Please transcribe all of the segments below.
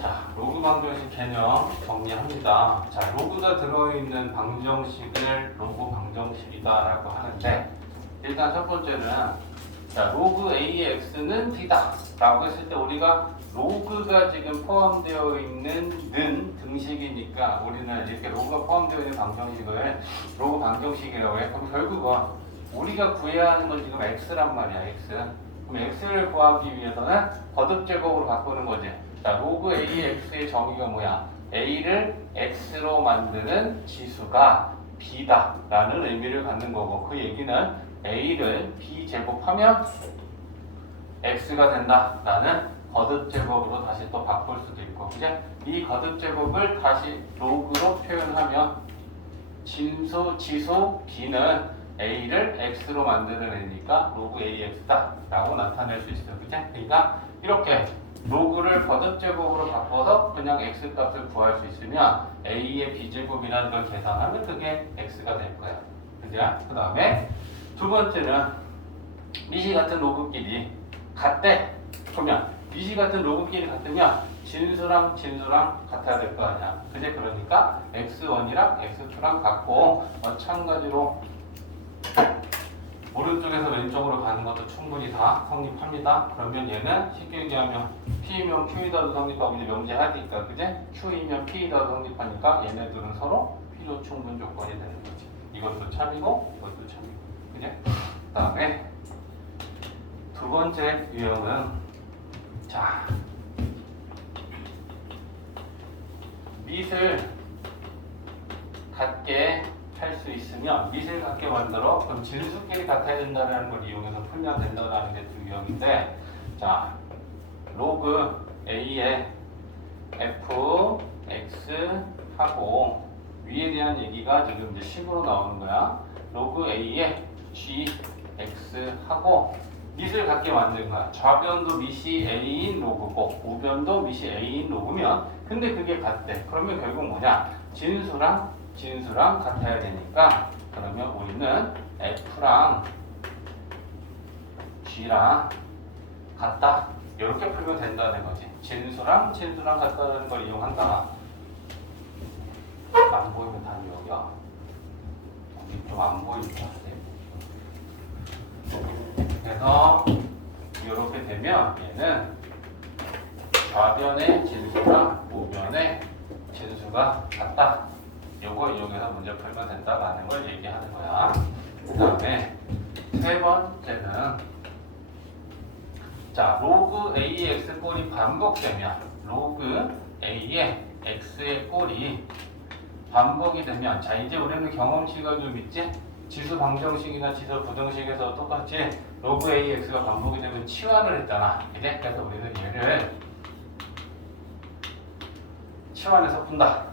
자, 로그 방정식 개념 정리합니다. 자, 로그가 들어있는 방정식을 로그 방정식이다라고 하는데, 일단 첫 번째는 자, 로그 AX는 D다 라고 했을 때 우리가 로그가 지금 포함되어 있는 등식이니까 우리는 이렇게 로그가 포함되어 있는 방정식을 로그 방정식이라고 해. 그럼 결국은 우리가 구해야 하는 건 지금 X란 말이야, X. 그럼 X를 구하기 위해서는 거듭 제곱으로 바꾸는 거지. 자, 로그 AX의 정의가 뭐야? A를 X로 만드는 지수가 B다 라는 의미를 갖는 거고, 그 얘기는 A를 B 제곱하면 X가 된다 라는 거듭 제곱으로 다시 또 바꿀 수도 있고, 이제 이 거듭 제곱을 다시 로그로 표현하면 지수 B는 A를 X로 만드는 애니까 로그 AX다 라고 나타낼 수 있어요. 그치? 그러니까 이렇게 로그를 거듭 제곱으로 바꿔서 그냥 X 값을 구할 수 있으면 A의 B제곱이라는 걸 계산하면 그게 X가 될 거야. 그죠? 그 다음에 두 번째는 미시 같은 로그끼리 같대. 그러면 미시 같은 로그끼리 같으면 진수랑 같아야 될 거 아니야. 그제? 그러니까 x1이랑 x2랑 같고, 마찬가지로 오른쪽에서 왼쪽으로 가는 것도 충분히 다 성립합니다. 그러면 얘는 쉽게 얘기하면 P면 Q이다도 성립하고 이제 명제해야 되니까, 그제? Q이면 P이다도 성립하니까 얘네들은 서로 필요 충분 조건이 되는 거지. 이것도 참이고 이것도 참이고. 그제? 그 다음에 두 번째 유형은, 자, 밑을 같게 할 수 있으면 밑을 같게 만들어 그럼 진수끼리 같아야 된다는 걸 이용해서 풀면 된다는 게 두 유형인데, 자, 로그 A의 f, x 하고 위에 대한 얘기가 지금 이제 식으로 나오는 거야. 로그 A의 g, x 하고 밑을 같게 만든 거야. 좌변도 밑이 A인 로그고 우변도 밑이 A인 로그면, 근데 그게 같대. 그러면 결국 뭐냐? 진수랑 같아야 되니까, 그러면 우리는 F랑 G랑 같다. 이렇게 풀면 된다는 거지. 진수랑 같다는 걸 이용한다. 안 보이면 다 여기야. 좀 안 보이는 것 같아. 그래서 이렇게 되면 얘는 좌변의 진수랑 우변의 진수가 같다. 요거 이용해서 문제 풀면 된다라는 걸 얘기하는 거야. 그 다음에 세 번째는, 자, 로그 A의 X 꼴이 반복되면, 로그 A의 X의 꼴이 반복이 되면, 자, 이제 우리는 경험치가 좀 있지? 지수 방정식이나 지수 부등식에서 똑같이 로그 AX가 반복이 되면 치환을 했잖아. 이제 그래서 우리는 얘를 치환해서 푼다.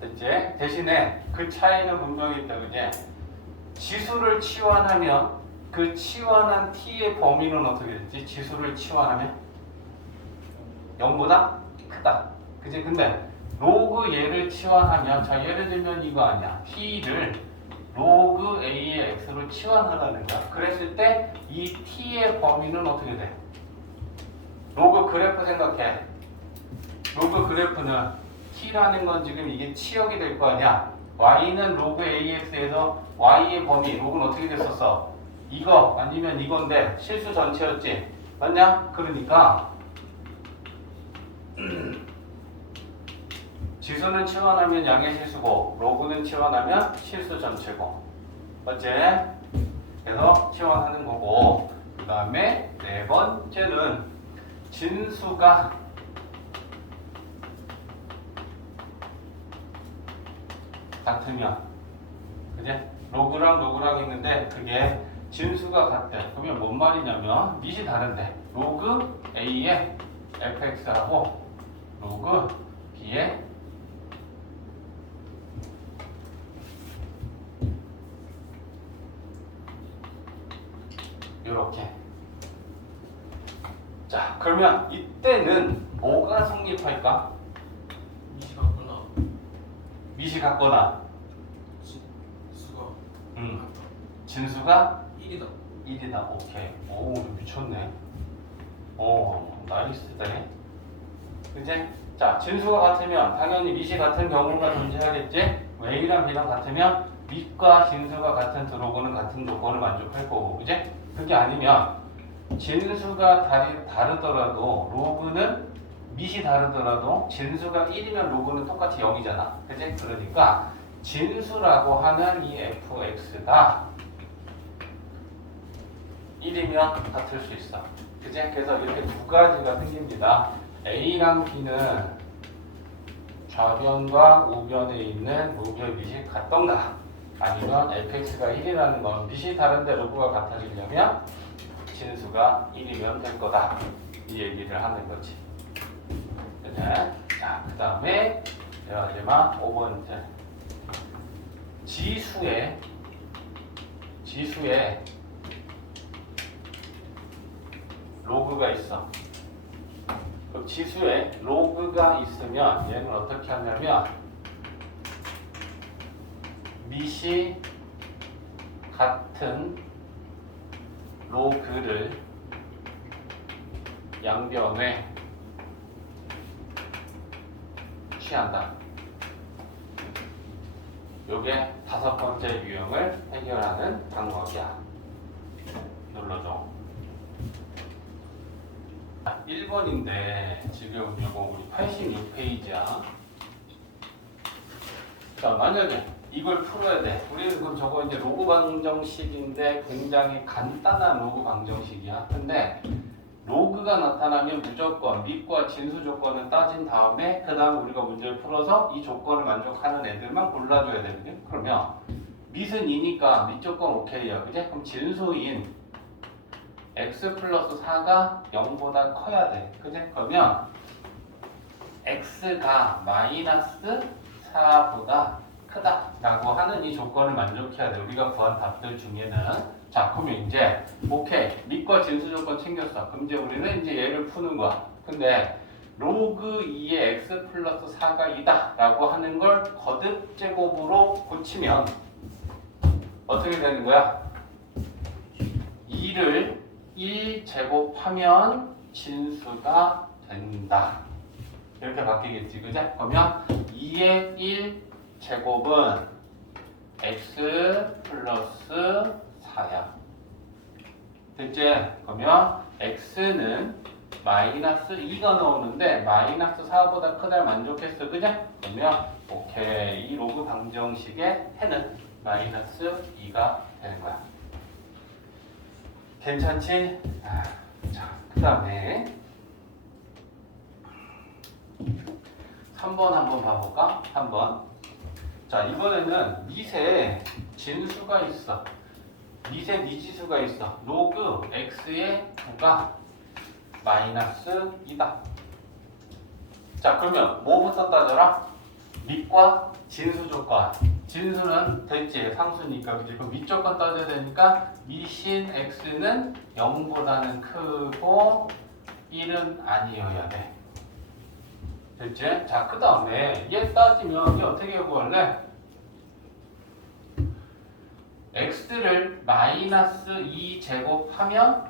됐지? 대신에 그 차이는 분명히 있다. 그지? 지수를 치환하면 그 치환한 t의 범위는 어떻게 됐지? 지수를 치환하면 0보다 크다. 그지? 근데 로그 얘를 치환하면, 자, 예를 들면 이거 아니야. t를 로그 a의 x로 치환하라는 거야. 그랬을 때 이 t의 범위는 어떻게 돼? 로그 그래프 생각해. 로그 그래프는 t라는 건 지금 이게 치역이 될 거 아니야. y는 로그 ax에서 y의 범위, 로그는 어떻게 됐었어? 이거 아니면 이건데 실수 전체였지. 맞냐? 그러니까 지수는 치환하면 양의 실수고 로그는 치환하면 실수 전체고. 맞지? 그래서 치환하는 거고, 그 다음에 네 번째는 진수가 같으면, 그제? 로그랑 있는데 그게 진수가 같대. 그러면 뭔 말이냐면 밑이 다른데 로그 A의 fx하고 로그 B의 요렇게. 자, 그러면 이때는 뭐가 성립할까? 밑이 같거나 수가 진수가 1이다. 1이다. 오케이. 오, 미쳤네. 나이스네. 그치? 자, 진수가 같으면 당연히 밑이 같은 경우가 존재하겠지? A랑 B랑 같으면 밑과 진수가 같은 드로그는 같은 조건을 만족할 거고, 그치? 그게 아니면 진수가 다르더라도 로그는 밑이 다르더라도 진수가 1이면 로그는 똑같이 0이잖아. 그치? 그러니까 진수라고 하는 이 fx가 1이면 같을 수 있어. 그치? 그래서 이렇게 두 가지가 생깁니다. A랑 B는 좌변과 우변에 있는 로그의 밑이 같던가 아니면 fx가 1이라는 건 밑이 다른데 로그가 같아지려면 진수가 1이면 될 거다. 이 얘기를 하는 거지. 그치? 자, 그 다음에 마지막 5번째 지수에 로그가 있어. 그럼 지수에 로그가 있으면 얘는 어떻게 하냐면 밑이 같은 로그를 양변에 취한다. 요게 5번째 유형을 해결하는 방법이야. 눌러줘. 1번인데 지금 이거 우리 86페이지야. 자, 만약에 이걸 풀어야 돼. 우리는 그럼 저거 이제 로그 방정식인데 굉장히 간단한 로그 방정식이야. 근데 로그가 나타나면 무조건 밑과 진수 조건을 따진 다음에 그 다음에 우리가 문제를 풀어서 이 조건을 만족하는 애들만 골라줘야 되거든. 그러면 밑은 2니까 밑 조건 오케이야. 그지? 그럼 진수인 x 플러스 4가 0보다 커야 돼. 그지? 그러면 x가 마이너스 4보다 크다라고 하는 이 조건을 만족해야 돼. 우리가 구한 답들 중에는. 자, 그러면 이제 오케이. 밑과 진수 조건 챙겼어. 그럼 이제 우리는 이제 얘를 푸는 거야. 근데 로그 2의 x 플러스 4가 2다 라고 하는 걸 거듭 제곱으로 고치면 어떻게 되는 거야? 2를 1제곱하면 진수가 된다. 이렇게 바뀌겠지, 그죠? 그러면 2의 1제곱은 x 플러스 4야. 됐지? 그러면 x는 마이너스 2가 나오는데 마이너스 4보다 크다를 만족했어, 그죠? 그러면 오케이. 이 로그 방정식의 해는 마이너스 2가 되는 거야. 괜찮지? 자, 그 다음에 3번 한번 봐볼까? 3번. 자, 이번에는 밑에 진수가 있어. 밑에 미지수가 있어. 로그 x의 9가 마이너스 2다. 자, 그러면 뭐부터 따져라? 밑과 진수 조건. 진수는 됐지, 상수니까. 그치? 그럼 밑 조건 따져야 되니까 밑인 x는 0보다는 크고 1은 아니어야 돼. 됐지? 자, 그 다음에 얘 따지면 얘 어떻게 구할래? x를 마이너스 2제곱하면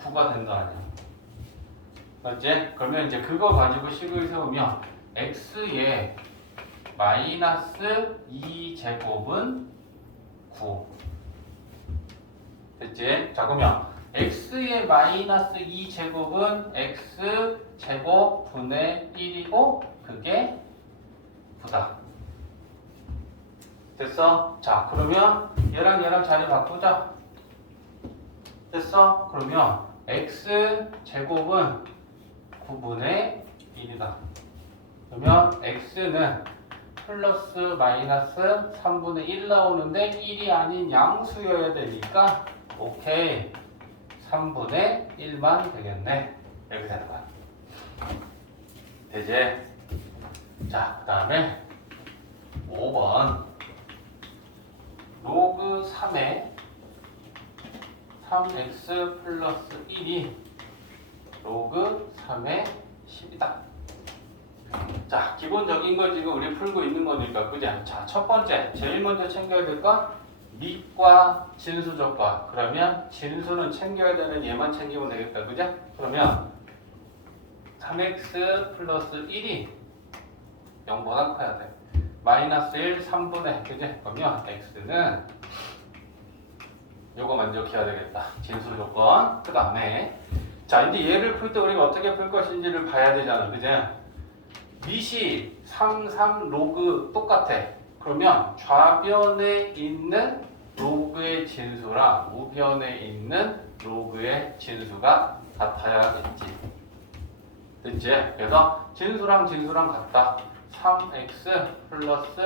9가 된다 아니야. 맞지? 그러면 이제 그거 가지고 식을 세우면 x의 마이너스 2제곱은 9. 됐지? 자, 그러면 x의 마이너스 2제곱은 x제곱 분의 1이고 그게 9다. 됐어? 자, 그러면 얘랑 자리 바꾸자. 됐어? 그러면 x제곱은 9분의 1이다. 그러면 x는 플러스 마이너스 3분의 1 나오는데 1이 아닌 양수여야 되니까 오케이. 3분의 1만 되겠네. 이렇게 되는 거야. 되지? 자, 그 다음에 5번. 로그 3에 3x 플러스 1이 로그 3의 10이다. 자, 기본적인 걸 지금 우리 풀고 있는 거니까, 그죠? 자, 첫 번째, 제일 먼저 챙겨야 될 건 밑과 진수적과. 그러면 진수는 챙겨야 되는 얘만 챙기면 되겠다. 그죠? 그러면 3x 플러스 1이 0보다 커야 돼. 마이너스 1, 3분의. 그죠? 그러면 x는 요거 먼저 기해야 되겠다. 진수 조건. 그 다음에 자 이제 얘를 풀 때 우리가 어떻게 풀 것인지를 봐야 되잖아. 그죠? 밑이 3, 3 로그 똑같아. 그러면 좌변에 있는 로그의 진수랑 우변에 있는 로그의 진수가 같아야겠지. 됐지? 그래서 진수랑 진수랑 같다. 3x 플러스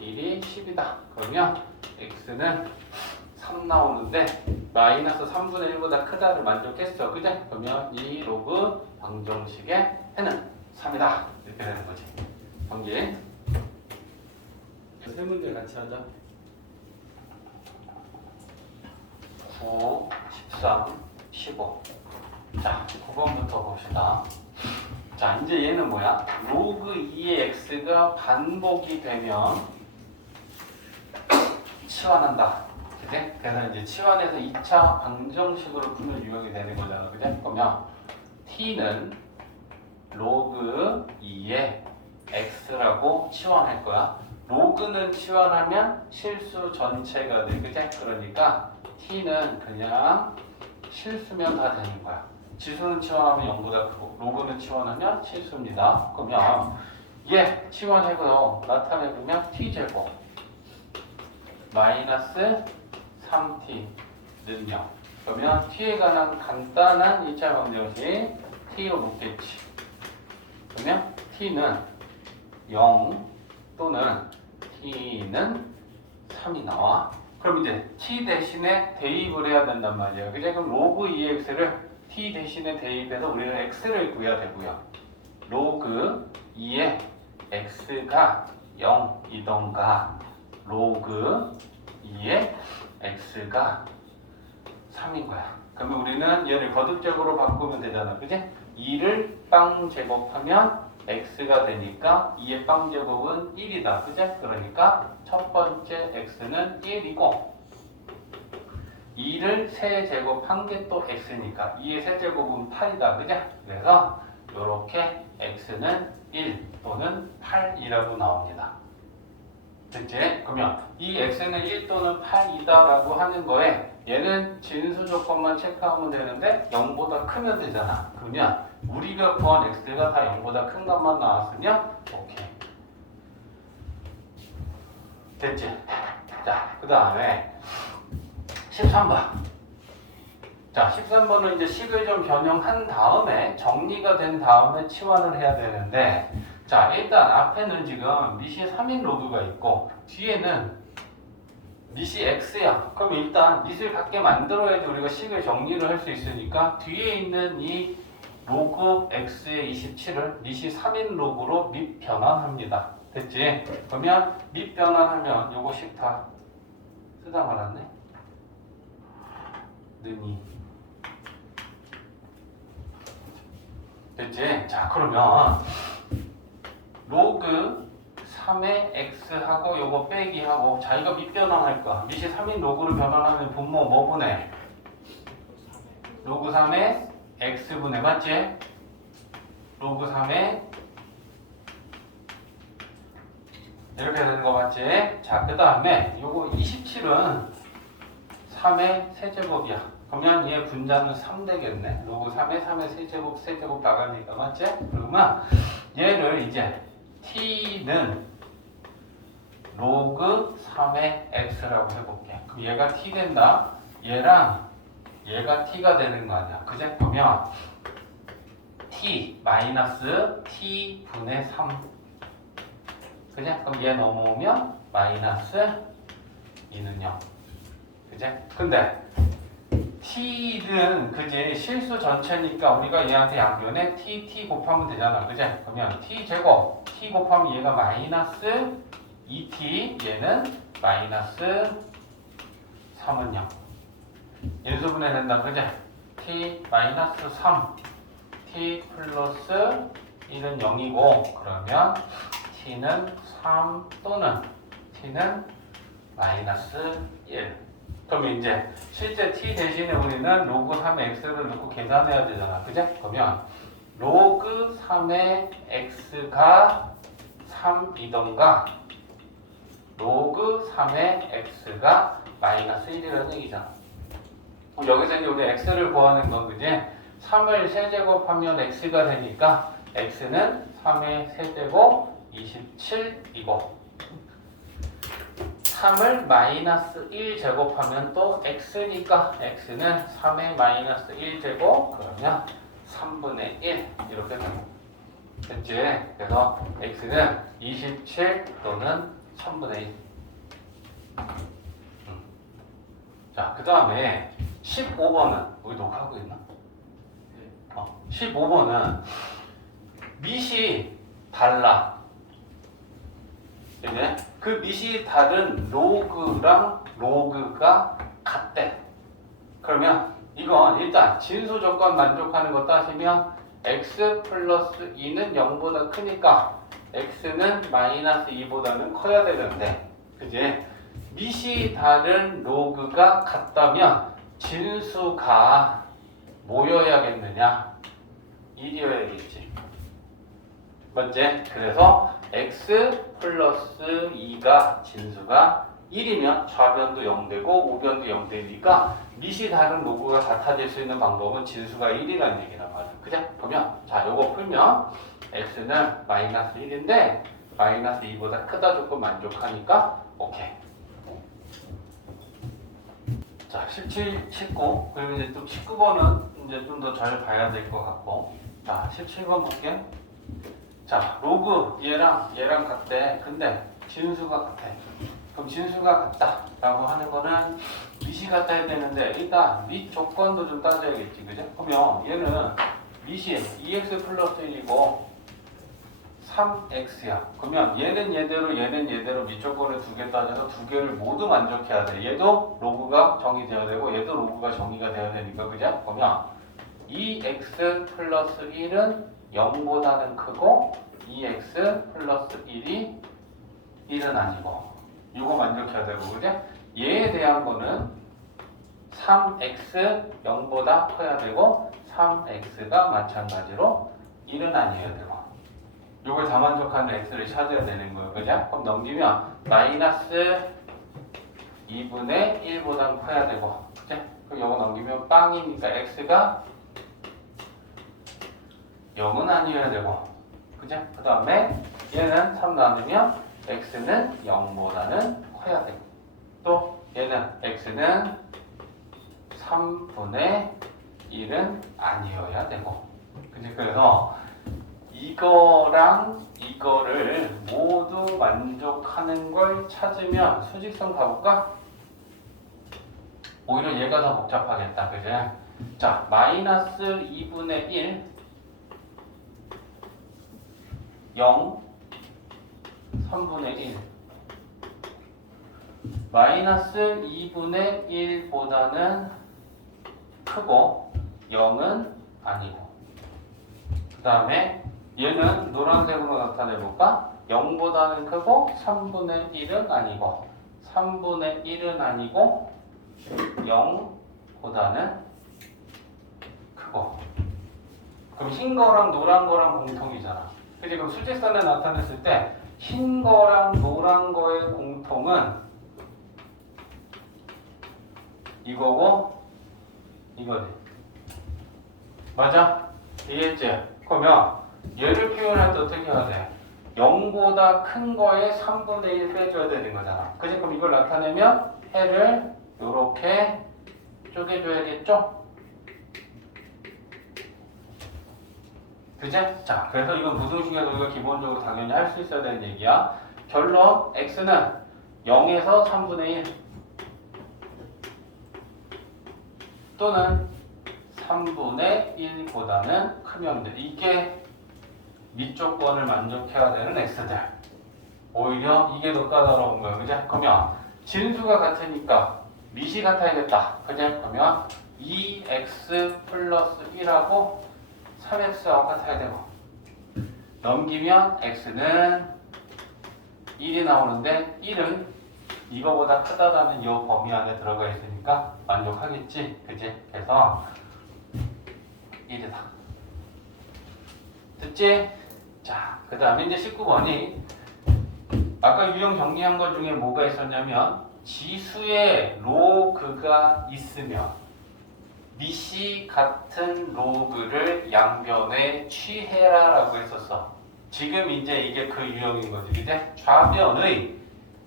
1이 10이다. 그러면 x는 3 나오는데 마이너스 3분의 1보다 크다를 만족했어. 그죠? 그러면 이 로그 방정식의 해는 3이다. 이렇게 되는 거지. 정리. 세 문제 같이 하자. 9, 13, 15. 자, 9번부터 봅시다. 자, 이제 얘는 뭐야? 로그 2의 x가 반복이 되면 치환한다. 그지? 그래서 이제 치환해서 2차 방정식으로 풀면 유형이 되는 거잖아. 그지? 그러면 t는 로그 2의 x라고 치환할 거야. 로그는 치환하면 실수 전체가 돼. 그지? 그러니까 t는 그냥 실수면 다 되는 거야. 지수는 치환하면 0보다 크고 로그는 치환하면 실수입니다. 그러면 얘 치환해서 나타내보면 t제곱 마이너스 3t는 0. 그러면 t에 관한 간단한 2차 방정식 t로 묶겠지. 그러면 t는 0 또는 t는 3이 나와. 그럼 이제 t 대신에 대입을 해야 된단 말이야. 그죠? 그럼 로그 2x를 t 대신에 대입해서 우리는 x를 구해야 되고요. 로그 2의 x가 0이던가 로그 2의 x가 3인 거야. 그러면 우리는 얘를 거듭적으로 바꾸면 되잖아. 그지? 2를 빵 제곱하면 x가 되니까 2의 빵 제곱은 1이다. 그지? 그러니까 첫 번째 x는 1이고 2를 세제곱한 게 또 x니까 2의 세제곱은 8이다. 그죠? 그래서 이렇게 x는 1 또는 8이라고 나옵니다. 됐지? 그러면 이 x는 1 또는 8이다라고 하는 거에 얘는 진수 조건만 체크하면 되는데 0보다 크면 되잖아. 그러면 우리가 구한 x가 다 0보다 큰 것만 나왔으면 오케이. 됐지? 자, 그 다음에 13번. 자, 13번은 이제 식을 좀 변형한 다음에 정리가 된 다음에 치환을 해야 되는데 자, 일단 앞에는 지금 밑이 3인 로그가 있고 뒤에는 밑이 x야. 그럼 일단 밑을 갖게 만들어야지 우리가 식을 정리를 할 수 있으니까 뒤에 있는 이 로그 x의 27을 밑이 3인 로그로 밑 변환합니다. 됐지? 그러면 밑 변환하면 요거씩 다 쓰다 말았네. 는이 됐지? 자, 그러면 로그 3의 x하고 요거 빼기하고 자, 이거 밑 변환할 거야. 밑이 3인 로그를 변환하면 분모 뭐 분해? 로그 3의 x분해. 맞지? 로그 3의 이렇게 되는 거 맞지? 자, 그 다음에 요거 27은 3의 세제곱이야. 그러면 얘 분자는 3 되겠네. 로그 3의 3의 세제곱 나가니까 맞지? 그러면 얘를 이제 t는 로그 3의 x라고 해볼게. 그럼 얘가 t 된다. 얘랑 얘가 t가 되는 거 아니야. 그제? 그러면 t 마이너스 t 분의 3. 그제? 그럼 얘 넘어오면 마이너스 2는 0. 그제? 근데 t는 그지 실수 전체니까 우리가 얘한테 양변에 t 곱하면 되잖아. 그제? 그러면 t 제곱 t 곱하면 얘가 마이너스 2t 얘는 마이너스 3은 0. 인수분해 된다. 그제? t 마이너스 3 t 플러스 1은 0이고 그러면 t는 3 또는 t는 마이너스 1. 그럼 이제 실제 t 대신에 우리는 로그 3의 x를 넣고 계산해야 되잖아. 그죠? 그러면 로그 3의 x가 3이던가 로그 3의 x가 마이너스 1이라는 얘기잖아. 그럼 여기서 이제 우리 x를 구하는 건 그지? 3을 세제곱하면 x가 되니까 x는 3의 세제곱 27이고 3을 마이너스 1 제곱하면 또 x니까 x는 3의 마이너스 1 제곱 그러면 3분의 1 이렇게 되고 됐지? 그래서 x는 27 또는 3분의 1. 자, 그 다음에 15번은 우리 녹화하고 있나? 15번은 밑이 달라. 이제 그 밑이 다른 로그랑 로그가 같대. 그러면 이건 일단 진수 조건 만족하는 거 따지면 x 플러스 2는 0보다 크니까 x는 마이너스 2보다는 커야 되는데 그지? 밑이 다른 로그가 같다면 진수가 뭐여야겠느냐? 1이어야겠지. 맞지? 그래서 x 플러스 2가 진수가 1이면 좌변도 0되고 우변도 0되니까 밑이 다른 로그가 같아질 수 있는 방법은 진수가 1이라는 얘기란 말이야. 그죠? 그러면 자 요거 풀면 x는 마이너스 1인데 마이너스 2보다 크다 조건 만족하니까 오케이. 자 17, 19 그리고 이제 또 19번은 이제 좀 더 잘 봐야 될 것 같고 자 17번 볼게요. 자 로그 얘랑 같대. 근데 진수가 같아. 그럼 진수가 같다라고 하는 거는 밑이 같아야 되는데 일단 밑 조건도 좀 따져야겠지, 그죠? 그러면 얘는 밑이 2x 플러스 1이고 3x야. 그러면 얘는 얘대로 밑 조건을 두 개 따져서 두 개를 모두 만족해야 돼. 얘도 로그가 정의되어야 되고 얘도 로그가 정의가 되어야 되니까, 그죠? 그러면 2x 플러스 1은 0보다는 크고 2x 플러스 1이 1은 아니고 이거 만족해야 되고 그죠? 얘에 대한 거는 3x 0보다 커야 되고 3x가 마찬가지로 1은 아니어야 되고 이걸 다 만족하는 x를 찾아야 되는 거예요. 그죠? 그럼 넘기면 마이너스 2분의 1보다 커야 되고 그죠? 그럼 이거 넘기면 빵이니까 x가 0은 아니어야 되고 그죠? 그 다음에 얘는 3 나누면 x는 0보다는 커야 되고 또 얘는 x는 3분의 1은 아니어야 되고 그치? 그래서 이거랑 이거를 모두 만족하는 걸 찾으면 수직선 가볼까? 오히려 얘가 더 복잡하겠다. 그지? 자, 마이너스 2분의 1 0 3분의 1 마이너스 2분의 1보다는 크고 0은 아니고 그 다음에 얘는 노란색으로 나타내볼까? 0보다는 크고 3분의 1은 아니고 3분의 1은 아니고 0보다는 크고 그럼 흰 거랑 노란 거랑 공통이잖아. 그치? 그럼 수직선에 나타냈을 때 흰 거랑 노란 거의 공통은 이거고 이거지. 맞아? 이해했지? 그러면 얘를 표현할 때 어떻게 해야 돼? 0보다 큰 거에 3분의 1 빼줘야 되는 거잖아. 그치? 그럼 이걸 나타내면 해를 이렇게 쪼개줘야겠죠? 그치? 자, 그래서 이건 무등식에서 우리가 기본적으로 당연히 할 수 있어야 되는 얘기야. 결론, x는 0에서 3분의 1 또는 3분의 1보다는 크면 돼. 이게 밑조건을 만족해야 되는 x들. 오히려 이게 더 까다로운 거야. 그지? 그러면 진수가 같으니까 밑이 같아야겠다. 그지? 그러면 2x 플러스 1하고 3x하고 같아야 되고 넘기면 x는 1이 나오는데 1은 이거보다 크다라는 이 범위 안에 들어가 있으니까 만족하겠지, 그지? 그래서 1이다. 됐지? 자, 그 다음에 이제 19번이 아까 유형 정리한 것 중에 뭐가 있었냐면 지수에 로그가 있으면 미시 같은 로그를 양변에 취해라 라고 했었어. 지금 이제 이게 그 유형인 거지, 그지? 좌변의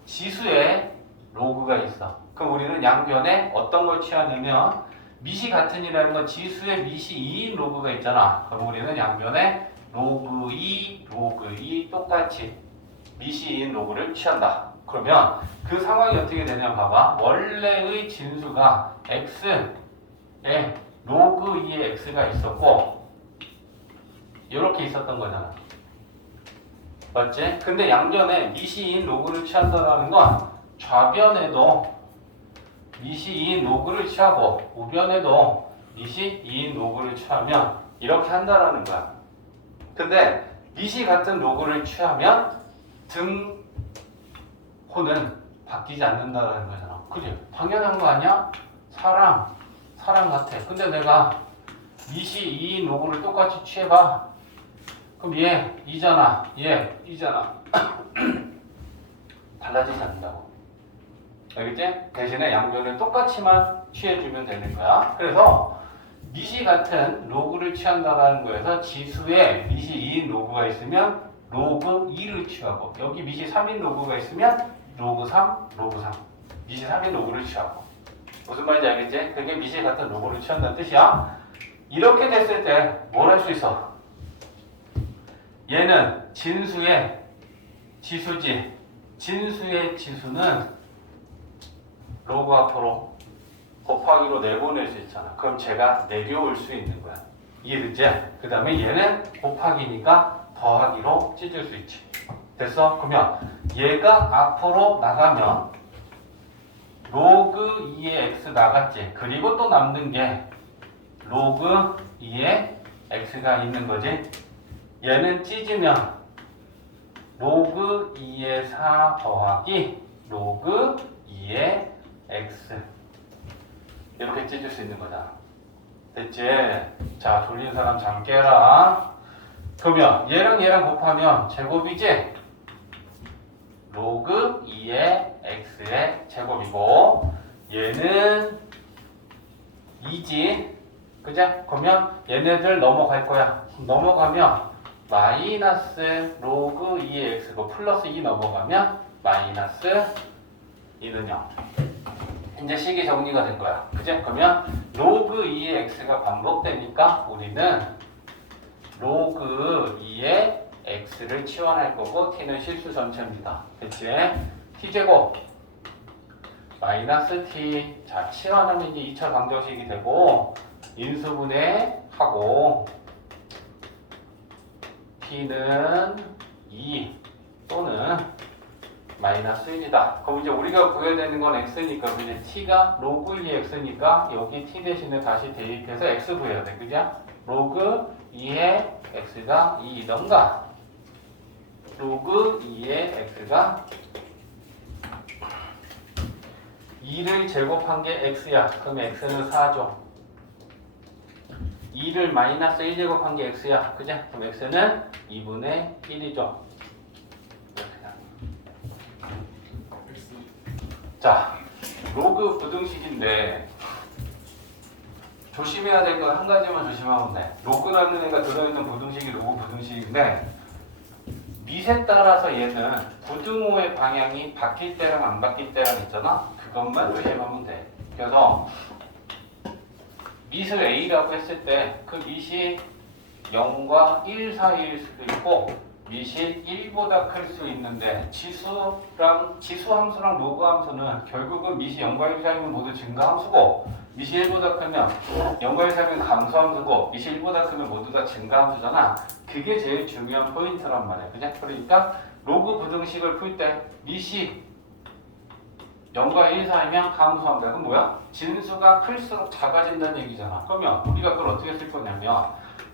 지수에 로그가 있어. 그럼 우리는 양변에 어떤 걸 취하냐면 미시 같은이라는 건 지수에 미시 2인 로그가 있잖아. 그럼 우리는 양변에 로그 2, 로그 2 똑같이 미시 2인 로그를 취한다. 그러면 그 상황이 어떻게 되냐 봐봐. 원래의 진수가 x에 로그 2의 x가 있었고 이렇게 있었던 거잖아. 맞지? 근데 양변에 미시 2인 로그를 취한다는 건 좌변에도 미시 2인 로그를 취하고 우변에도 미시 2인 로그를 취하면 이렇게 한다라는 거야. 근데 미시 같은 로그를 취하면 등호는 바뀌지 않는다라는 거잖아. 그래, 당연한 거 아니야? 사랑 같아. 근데 내가 미시 2인 로그를 똑같이 취해봐. 그럼 얘 2잖아. 얘 2잖아. 달라지지 않는다고. 알겠지? 대신에 양변을 똑같이만 취해주면 되는 거야. 그래서 미시 같은 로그를 취한다는 거에서 지수에 미시 2인 로그가 있으면 로그 2를 취하고 여기 미시 3인 로그가 있으면 로그 3, 로그 3 미시 3인 로그를 취하고 무슨 말인지 알겠지? 그게 미시 같은 로그를 취한다는 뜻이야. 이렇게 됐을 때 뭘 할 수 있어? 얘는 진수의 지수지. 진수의 지수는 로그 앞으로 곱하기로 내보낼 수 있잖아. 그럼 제가 내려올 수 있는 거야. 이해됐지? 그 다음에 얘는 곱하기니까 더하기로 찢을 수 있지. 됐어? 그러면 얘가 앞으로 나가면 로그 2의 x 나갔지. 그리고 또 남는 게 로그 2의 x가 있는 거지. 얘는 찢으면 로그 2의 4 더하기 로그 2의 x 이렇게 찢을 수 있는 거잖아. 됐지? 자, 졸린 사람 잠 깨라. 그러면 얘랑 곱하면 제곱이지? 로그 2의 x의 제곱이고 얘는 2지. 그죠? 그러면 얘네들 넘어갈 거야. 넘어가면 마이너스 로그 2의 x고 플러스 2 넘어가면 마이너스 2는 0. 이제 식이 정리가 된 거야. 그죠? 그러면 로그 2의 x가 반복되니까 우리는 로그 2의 x를 치환할 거고 t는 실수 전체입니다. 됐지? t제곱 마이너스 t. 자, 치환하면 이제 2차 방정식이 되고 인수분해 하고 t는 2 또는 마이너스 1이다. 그럼 이제 우리가 구해야 되는 건 x니까 이제 t가 로그 2의 x니까 여기 t 대신에 다시 대입해서 x 구해야 돼. 그죠? 로그 2의 x가 2던가 로그 2의 x가 2를 제곱한 게 x야. 그럼 x는 4죠. 2를 마이너스 1 제곱한 게 x야. 그죠? 그럼 x는 2분의 1이죠. 자, 로그 부등식인데 조심해야 될 건 한 가지만 조심하면 돼. 로그라는 애가 들어있는 부등식이 로그 부등식인데 밑에 따라서 얘는 부등호의 방향이 바뀔 때랑 안 바뀔 때랑 있잖아. 그것만 조심하면 돼. 그래서 밑을 A라고 했을 때 그 밑이 0과 1 사이일 수도 있고 밑이 1보다 클 수 있는데 지수 함수랑 로그 함수는 결국은 밑이 0과 1 사이면 모두 증가함수고 밑이 1보다 크면 0과 1 사이면 감소함수고 밑이 1보다 크면 모두 다 증가함수잖아. 그게 제일 중요한 포인트란 말이야. 그냥 그러니까 로그 부등식을 풀 때 밑이 0과 1 사이면 감소한다. 그럼 뭐야? 진수가 클수록 작아진다는 얘기잖아. 그러면 우리가 그걸 어떻게 쓸 거냐면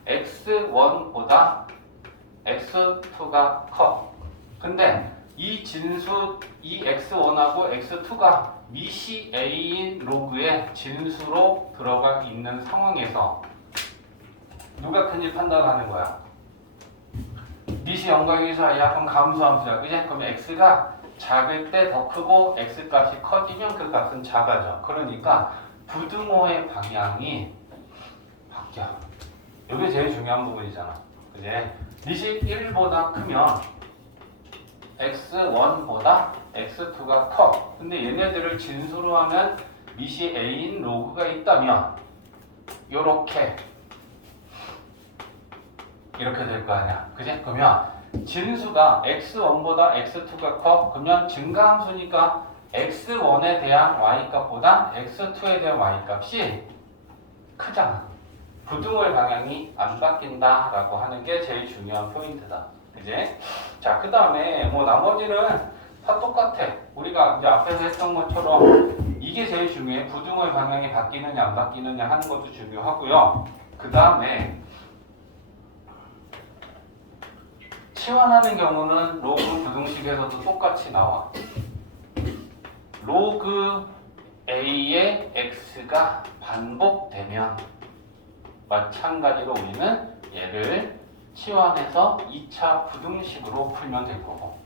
x1보다 x2가 커. 근데 이 진수 이 x1하고 x2가 미시 a인 로그의 진수로 들어가 있는 상황에서 누가 큰지 판단하는 거야. 미시 0과 1 사이야. 그럼 감소함수야. 그지? 그럼 x가 작을 때 더 크고 x 값이 커지면 그 값은 작아져. 그러니까 부등호의 방향이 바뀌어. 이게 제일 중요한 부분이잖아. 그지? 미시 1보다 크면 x1보다 x2가 커. 근데 얘네들을 진수로 하면 미시 a인 로그가 있다면 이렇게 될 거 아니야. 그지? 그러면 진수가 x1보다 x2가 커. 그러면 증가함수니까 x1에 대한 y값보다 x2에 대한 y값이 크잖아. 부등호의 방향이 안 바뀐다라고 하는 게 제일 중요한 포인트다. 그지? 자, 그 다음에 뭐 나머지는 다 똑같아. 우리가 이제 앞에서 했던 것처럼 이게 제일 중요해. 부등호의 방향이 바뀌느냐 안 바뀌느냐 하는 것도 중요하고요. 그 다음에 치환하는 경우는 로그 부등식에서도 똑같이 나와. 로그 a의 x가 반복되면 마찬가지로 우리는 얘를 치환해서 2차 부등식으로 풀면 될 거고.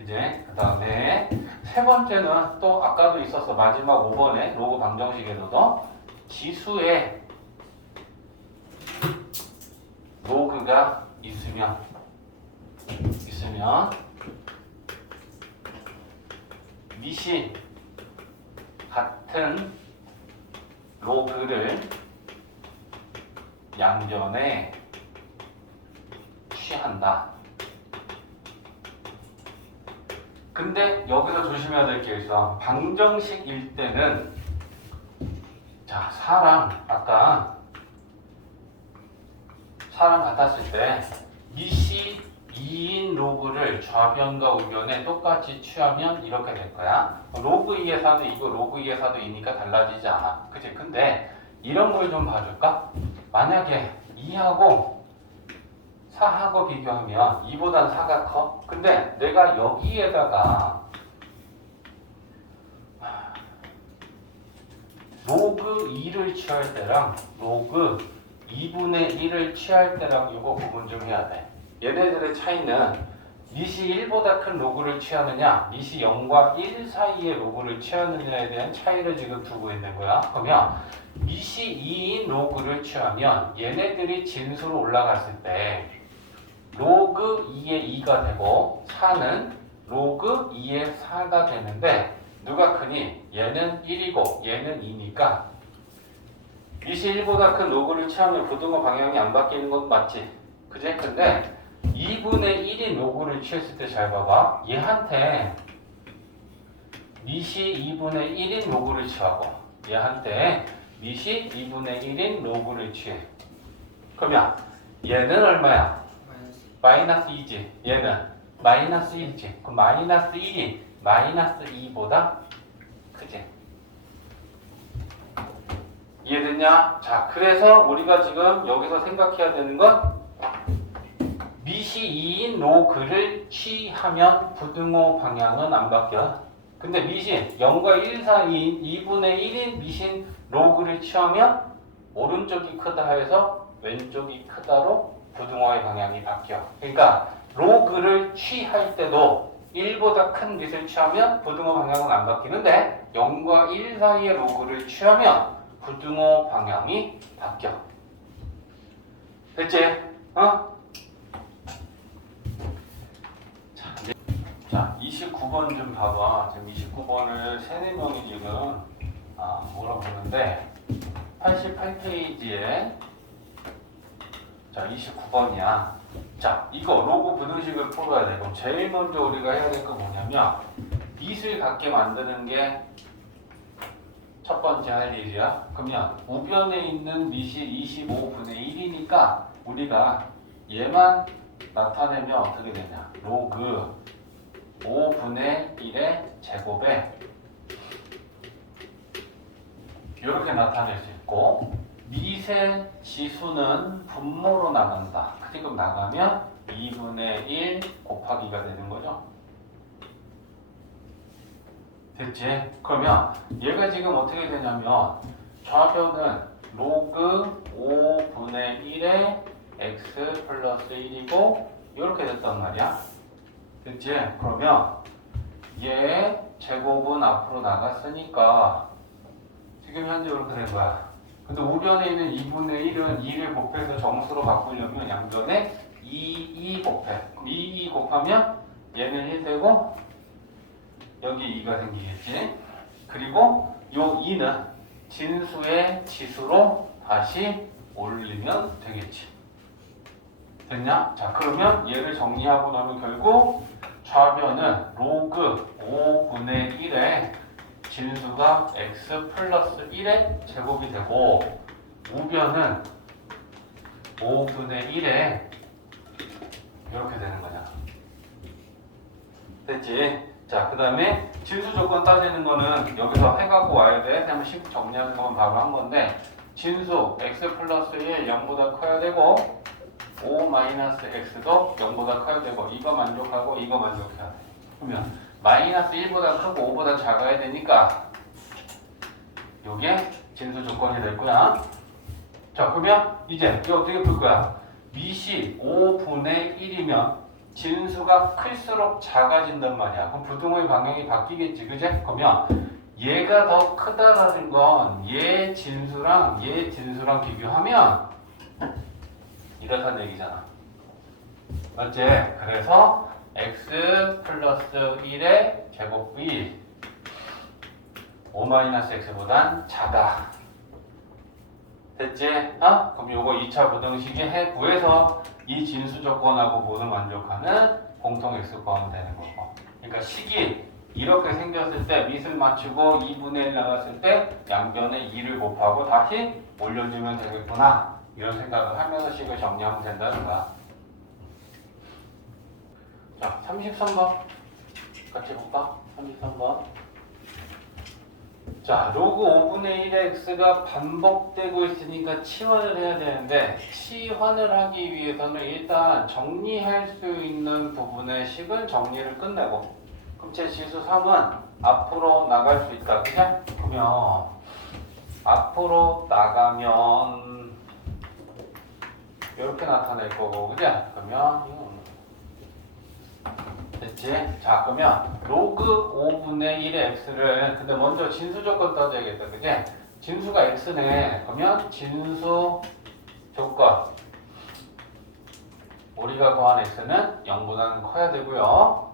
이제 그 다음에 세 번째는 또 아까도 있었어. 마지막 5번에 로그 방정식에서도 지수에 로그가 있으면 미시 같은 로그를 양변에 취한다. 근데 여기서 조심해야 될 게 있어. 방정식일 때는 자, 아까 사람 같았을 때 미시 2인 로그를 좌변과 우변에 똑같이 취하면 이렇게 될 거야. 로그 2의 4도 2고 로그 2의 4도 2니까 달라지지 않아. 그치? 근데 이런 걸 좀 봐줄까? 만약에 2하고 4하고 비교하면 2보단 4가 커? 근데 내가 여기에다가 로그 2를 취할 때랑 로그 2분의 1을 취할 때랑 이거 구분 좀 해야 돼. 얘네들의 차이는 미시 1보다 큰 로그를 취하느냐 미시 0과 1 사이의 로그를 취하느냐에 대한 차이를 지금 두고 있는 거야. 그러면 미시 2인 로그를 취하면 얘네들이 진수로 올라갔을 때 로그 2의 2가 되고 4는 로그 2의 4가 되는데 누가 크니? 얘는 1이고 얘는 2니까 미시 1보다 큰 로그를 취하면 부등호 방향이 안 바뀌는 건 맞지? 그지? 근데 2분의 1인 로그를 취했을 때 잘 봐봐. 얘한테 미시 2분의 1인 로그를 취하고 얘한테 미시 2분의 1인 로그를 취해. 그러면 얘는 얼마야? 마이너스 2지. 얘는 마이너스 1이지. 그럼 마이너스 1이 마이너스 2보다 크지. 이해됐냐? 자, 그래서 우리가 지금 여기서 생각해야 되는 건 미시 2인 로그를 취하면 부등호 방향은 안 바뀌어. 근데 미시 0과 1 사이인 2분의 1인 미신 로그를 취하면 오른쪽이 크다 해서 왼쪽이 크다로 부등호의 방향이 바뀌어. 그러니까 로그를 취할 때도 1보다 큰 빛을 취하면 부등호 방향은 안 바뀌는데 0과 1 사이의 로그를 취하면 부등호 방향이 바뀌어. 됐지? 어? 자, 29번 좀 봐봐. 지금 29번을 3-4명이 지금 물어보는데 88페이지에 자, 29번이야. 자, 이거 로그 부등식을 풀어야 돼. 그럼 제일 먼저 우리가 해야 될 거 뭐냐면 빛을 갖게 만드는 게 첫 번째 할 일이야. 그러면 우변에 있는 빛이 25분의 1이니까 우리가 얘만 나타내면 어떻게 되냐. 로그 5분의 1의 제곱에 이렇게 나타낼 수 있고 밑의 지수는 분모로 나간다. 지금 나가면 2분의 1 곱하기가 되는 거죠. 됐지? 그러면 얘가 지금 어떻게 되냐면 좌변은 로그 5분의 1에 x 플러스 1이고 이렇게 됐단 말이야. 됐지? 그러면 얘 제곱은 앞으로 나갔으니까 지금 현재 이렇게 된 거야. 근데 우변에 있는 2분의 1은 2를 곱해서 정수로 바꾸려면 양변에 2 곱해. 그럼 2 곱하면 얘는 1 되고 여기 2가 생기겠지. 그리고 요 2는 진수의 지수로 다시 올리면 되겠지. 됐냐? 자, 그러면 얘를 정리하고 나면 결국 좌변은 로그 5분의 1에 진수가 x 플러스 1의 제곱이 되고 우변은 5분의 1에 이렇게 되는 거냐. 됐지? 자, 그 다음에 진수 조건 따지는 거는 여기서 해갖고 와야 돼. 그냥 식 정리하는 것만 바로 한 건데 진수 x 플러스 1 0보다 커야 되고 5 마이너스 x도 0보다 커야 되고 이거 만족하고 이거 만족해야 돼. 그러면 마이너스 1보다 크고 5보다 작아야 되니까 요게 진수 조건이 될 거야. 자, 그러면 이제 이거 어떻게 풀 거야? 밑이 5분의 1이면 진수가 클수록 작아진단 말이야. 그럼 부등호의 방향이 바뀌겠지, 그제? 그러면 얘가 더 크다라는 건 얘 진수랑 비교하면 이렇다는 얘기잖아. 맞지? 그래서 x 플러스 1의 제곱이 5 마이너스 x보단 작아. 됐지? 그럼 요거 2차 부등식의 해 구해서 이 진수 조건하고 모두 만족하는 공통 x 구하면 되는 거고. 그러니까 식이 이렇게 생겼을 때 밑을 맞추고 2분의 1 나갔을 때 양변에 2를 곱하고 다시 올려주면 되겠구나. 이런 생각을 하면서 식을 정리하면 된다는 거야. 자, 33번 같이 볼까? 33번. 자, 로그 5분의 1의 x가 반복되고 있으니까 치환을 해야 되는데 치환을 하기 위해서는 일단 정리할 수 있는 부분의 식은 정리를 끝내고 그럼 제 지수 3은 앞으로 나갈 수 있다. 그냥? 그러면 앞으로 나가면 이렇게 나타낼 거고, 그죠? 그러면 됐지? 자, 그러면 로그 5분의 1의 x를 근데 먼저 진수 조건 따져야겠다, 그지? 진수가 x네. 그러면 진수 조건 우리가 구한 x는 0보다는 커야 되고요.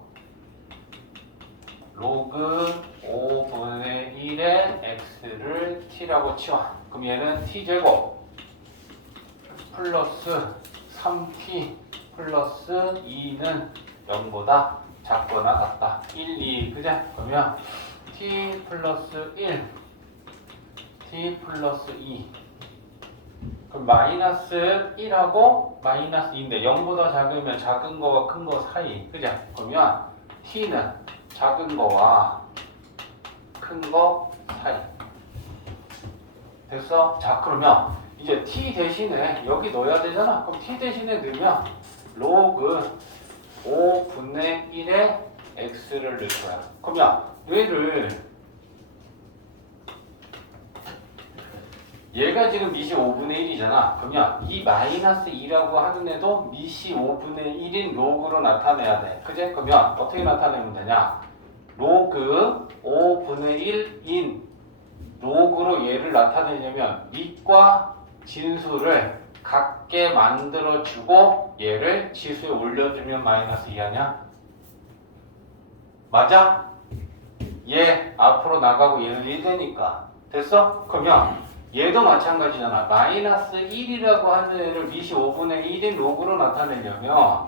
로그 5분의 1의 x를 t라고 치워. 그럼 얘는 t제곱 플러스 3t 플러스 2는 0보다 작거나 같다. 1, 2, 그죠? 그러면 t 플러스 1, t 플러스 2 그럼 마이너스 1하고 마이너스 2인데 0보다 작으면 작은 거와 큰 거 사이, 그죠? 그러면 t는 작은 거와 큰 거 사이. 됐어? 자, 그러면 이제 t 대신에 여기 넣어야 되잖아. 그럼 t 대신에 넣으면 로그 5분의 1의 x를 넣을 거야. 그러면 얘가 지금 밑이 5분의 1이잖아. 그러면 이 마이너스 2라고 하는 애도 밑이 5분의 1인 로그로 나타내야 돼. 그제? 그러면 어떻게 나타내면 되냐? 로그 5분의 1인 로그로 얘를 나타내려면 밑과 진수를 같게 만들어주고 얘를 지수에 올려주면 마이너스 2 하냐? 맞아? 얘 앞으로 나가고 얘는 1 되니까. 됐어? 그러면 얘도 마찬가지잖아. 마이너스 1이라고 하는 애를 밑이 5분의 1인 로그로 나타내려면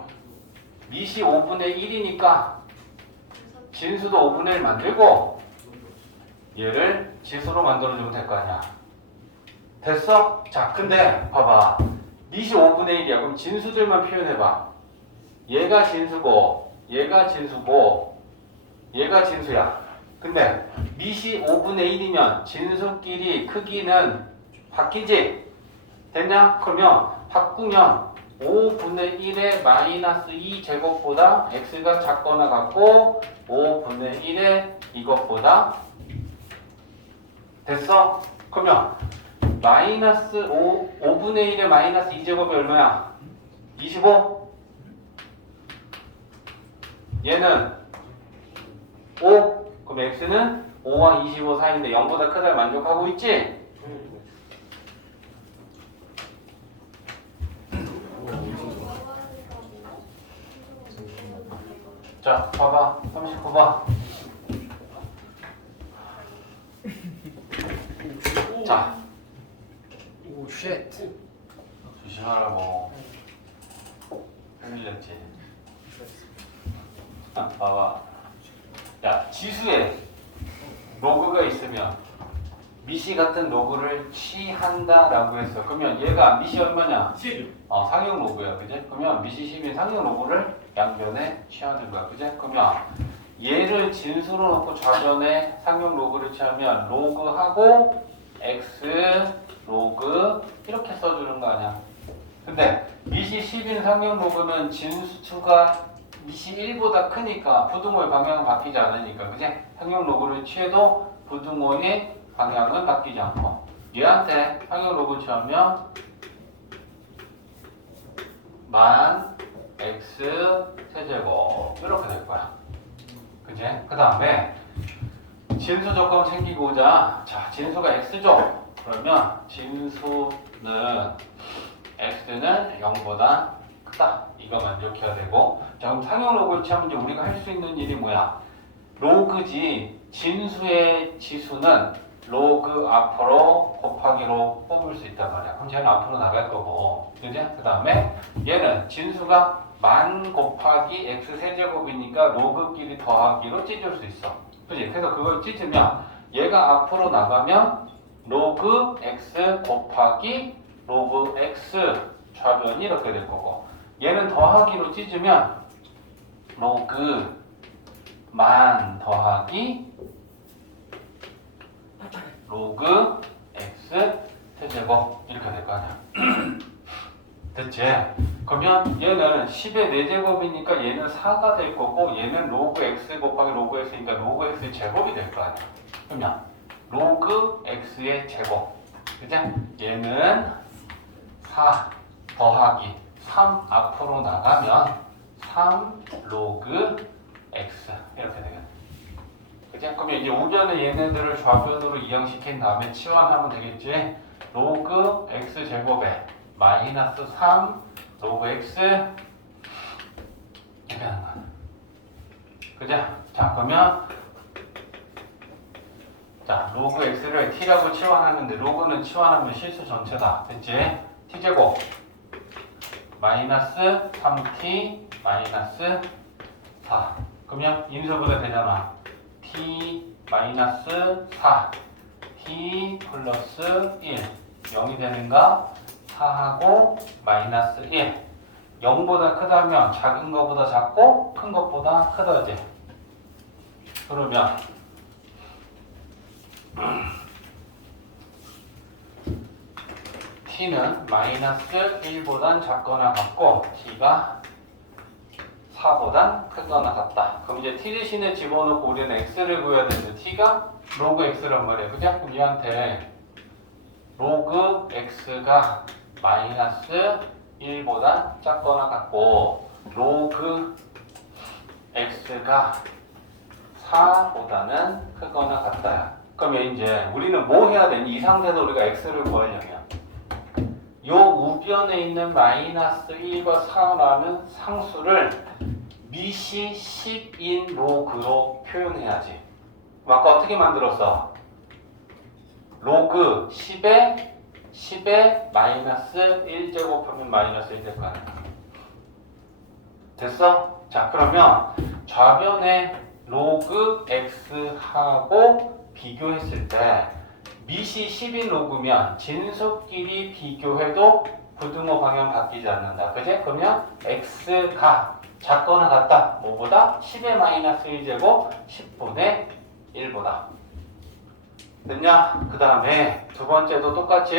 밑이 5분의 1이니까 진수도 5분의 1 만들고 얘를 지수로 만들어주면 될 거 아니야. 됐어? 자, 근데 봐봐. 밑이 5분의 1이야. 그럼 진수들만 표현해봐. 얘가 진수고 얘가 진수고 얘가 진수야. 근데 밑이 5분의 1이면 진수끼리 크기는 바뀌지? 됐냐? 그러면 바꾸면 5분의 1의 마이너스 2제곱보다 x가 작거나 같고 5분의 1의 이것보다 됐어? 그러면 마이너스 5분의 1의 마이너스 2제곱이 얼마야? 25? 얘는 5? 그럼 x는 5와 25 사이인데 0보다 크다를 만족하고 있지? 자, 봐봐. 39번. 자, 오 쉣. 조심하라고. 흔들렸지? 봐봐. 야, 지수에 로그가 있으면 미시 같은 로그를 취한다라고 했어. 그러면 얘가 미시 얼마냐? 10. 상용 로그야, 그지? 그러면 미시 10인 상용 로그를 양변에 취하는 거야, 그지? 그러면 얘를 진수로 놓고 좌변에 상용 로그를 취하면 로그하고 x 로그 이렇게 써주는 거 아니야? 근데 미시 10인 상용 로그는 진수가 미시 1보다 크니까 부등호의 방향은 바뀌지 않으니까, 그지? 상용 로그를 취해도 부등호의 방향은 바뀌지 않고 얘한테 상용 로그 취하면 만 x 세제곱 이렇게 될 거야. 그지? 그 다음에 진수 조건 챙기고자, 자, 진수가 x죠? 그러면 진수는 x는 0보다 크다. 이거 만족해야 되고, 자, 그럼 상용 로그를 취하면 이제 우리가 할 수 있는 일이 뭐야? 로그지. 진수의 지수는 로그 앞으로 곱하기로 뽑을 수 있단 말이야. 그럼 쟤는 앞으로 나갈 거고, 그지? 그 다음에 얘는 진수가 만 곱하기 x 세제곱이니까 로그끼리 더하기로 찢을 수 있어. 그지? 그래서 그걸 찢으면 얘가 앞으로 나가면 로그 x 곱하기 로그 x 좌변이 이렇게 될 거고, 얘는 더하기로 찢으면 로그 만 더하기 로그 x 세제곱 이렇게 될 거 아니야. 됐지? 그러면 얘는 10의 4제곱이니까 얘는 4가 될 거고, 얘는 로그 x 곱하기 로그 x니까 로그 x 제곱이 될 거 아니야. 그러면 로그 x의 제곱, 그지? 얘는 4 더하기 3 앞으로 나가면 3 로그 x 이렇게 되겠네. 그지? 그러면 이제 우변에 얘네들을 좌변으로 이항시킨 다음에 치환하면 되겠지? 로그 x 제곱에 마이너스 3 로그 x 이렇게 하는 거야. 그죠? 자, 그러면 자, 로그 x를 t라고 치환하는데 로그는 치환하면 실수 전체다. 됐지? t제곱 마이너스 3t 마이너스 4. 그러면 인수분해 되잖아. t 마이너스 4 t 플러스 1 0이 되는가? 4하고 마이너스 1 0보다 크다면 작은 것보다 작고 큰 것보다 크다지. 그러면 t는 마이너스 1보단 작거나 같고 t가 4보단 크거나 같다. 그럼 이제 t 대신에 집어넣고 우리는 x를 구해야 되는데 t가 로그 x란 말이야. 그죠? 그럼 얘한테 로그 x가 마이너스 1보다 작거나 같고 로그 x가 4보다는 크거나 같다. 그러면 이제 우리는 뭐 해야 되니? 이 상태에서 우리가 x를 구하려면 요 우변에 있는 마이너스 1과 4라는 상수를 미시 10인 로그로 표현해야지. 그럼 아까 어떻게 만들었어? 로그 10에 마이너스 1제곱하면 마이너스 1 될 거 아니야. 됐어? 자, 그러면 좌변에 로그 x하고 비교했을 때 미시 10인 로그면 진수끼리 비교해도 부등호 방향 바뀌지 않는다. 그지? 그러면 x가 작거나 같다. 뭐보다? 10의 마이너스 1제곱 10분의 1보다. 됐냐? 그 다음에 두 번째도 똑같이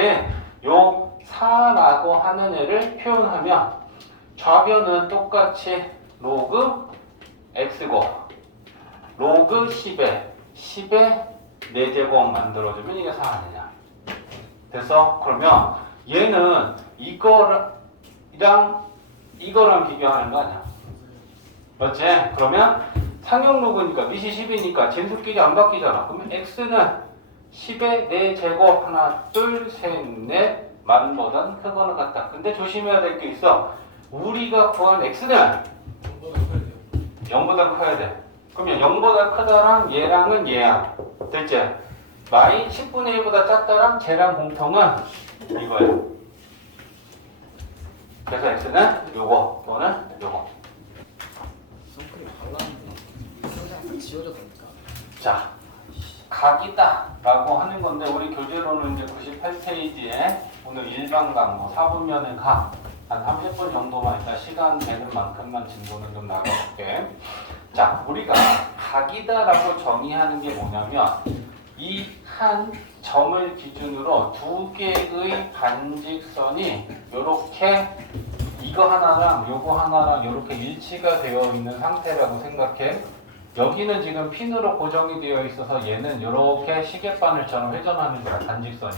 요 4라고 하는 애를 표현하면 좌변은 똑같이 로그 x고 로그 10의 4제곱 만들어주면 이게 4 아니냐. 됐어? 그러면 얘는 이거랑 이거랑 비교하는 거 아니야. 맞지? 그러면 상형 로그니까 밑이 10이니까 진수끼리 안 바뀌잖아. 그러면 x는 10의 4제곱 하나 둘 셋 넷 만보단 크거나 같다. 근데 조심해야 될 게 있어. 우리가 구한 x는 0보다 커야 돼. 그러면 0보다 크다랑 얘랑은 얘야. 됐지? 마이 10분의 1보다 작다랑 쟤랑 공통은 이거야. 그래서 x는 요거 또는 요거. 선크림 발랐는데 선생님 지워졌다니까. 자, 각이다 라고 하는 건데 우리 교재로는 이제 98페이지에 오늘 일반 강뭐 4분면의 각 한 30분 정도만 일단 시간 되는 만큼만 진도는 좀 나가볼게. 자, 우리가 각이다 라고 정의하는 게 뭐냐면 이 한 점을 기준으로 두 개의 반직선이 요렇게 이거 하나랑 요거 하나랑 요렇게 일치가 되어 있는 상태라고 생각해. 여기는 지금 핀으로 고정이 되어 있어서 얘는 이렇게 시계바늘처럼 회전하는 거야, 반직선이.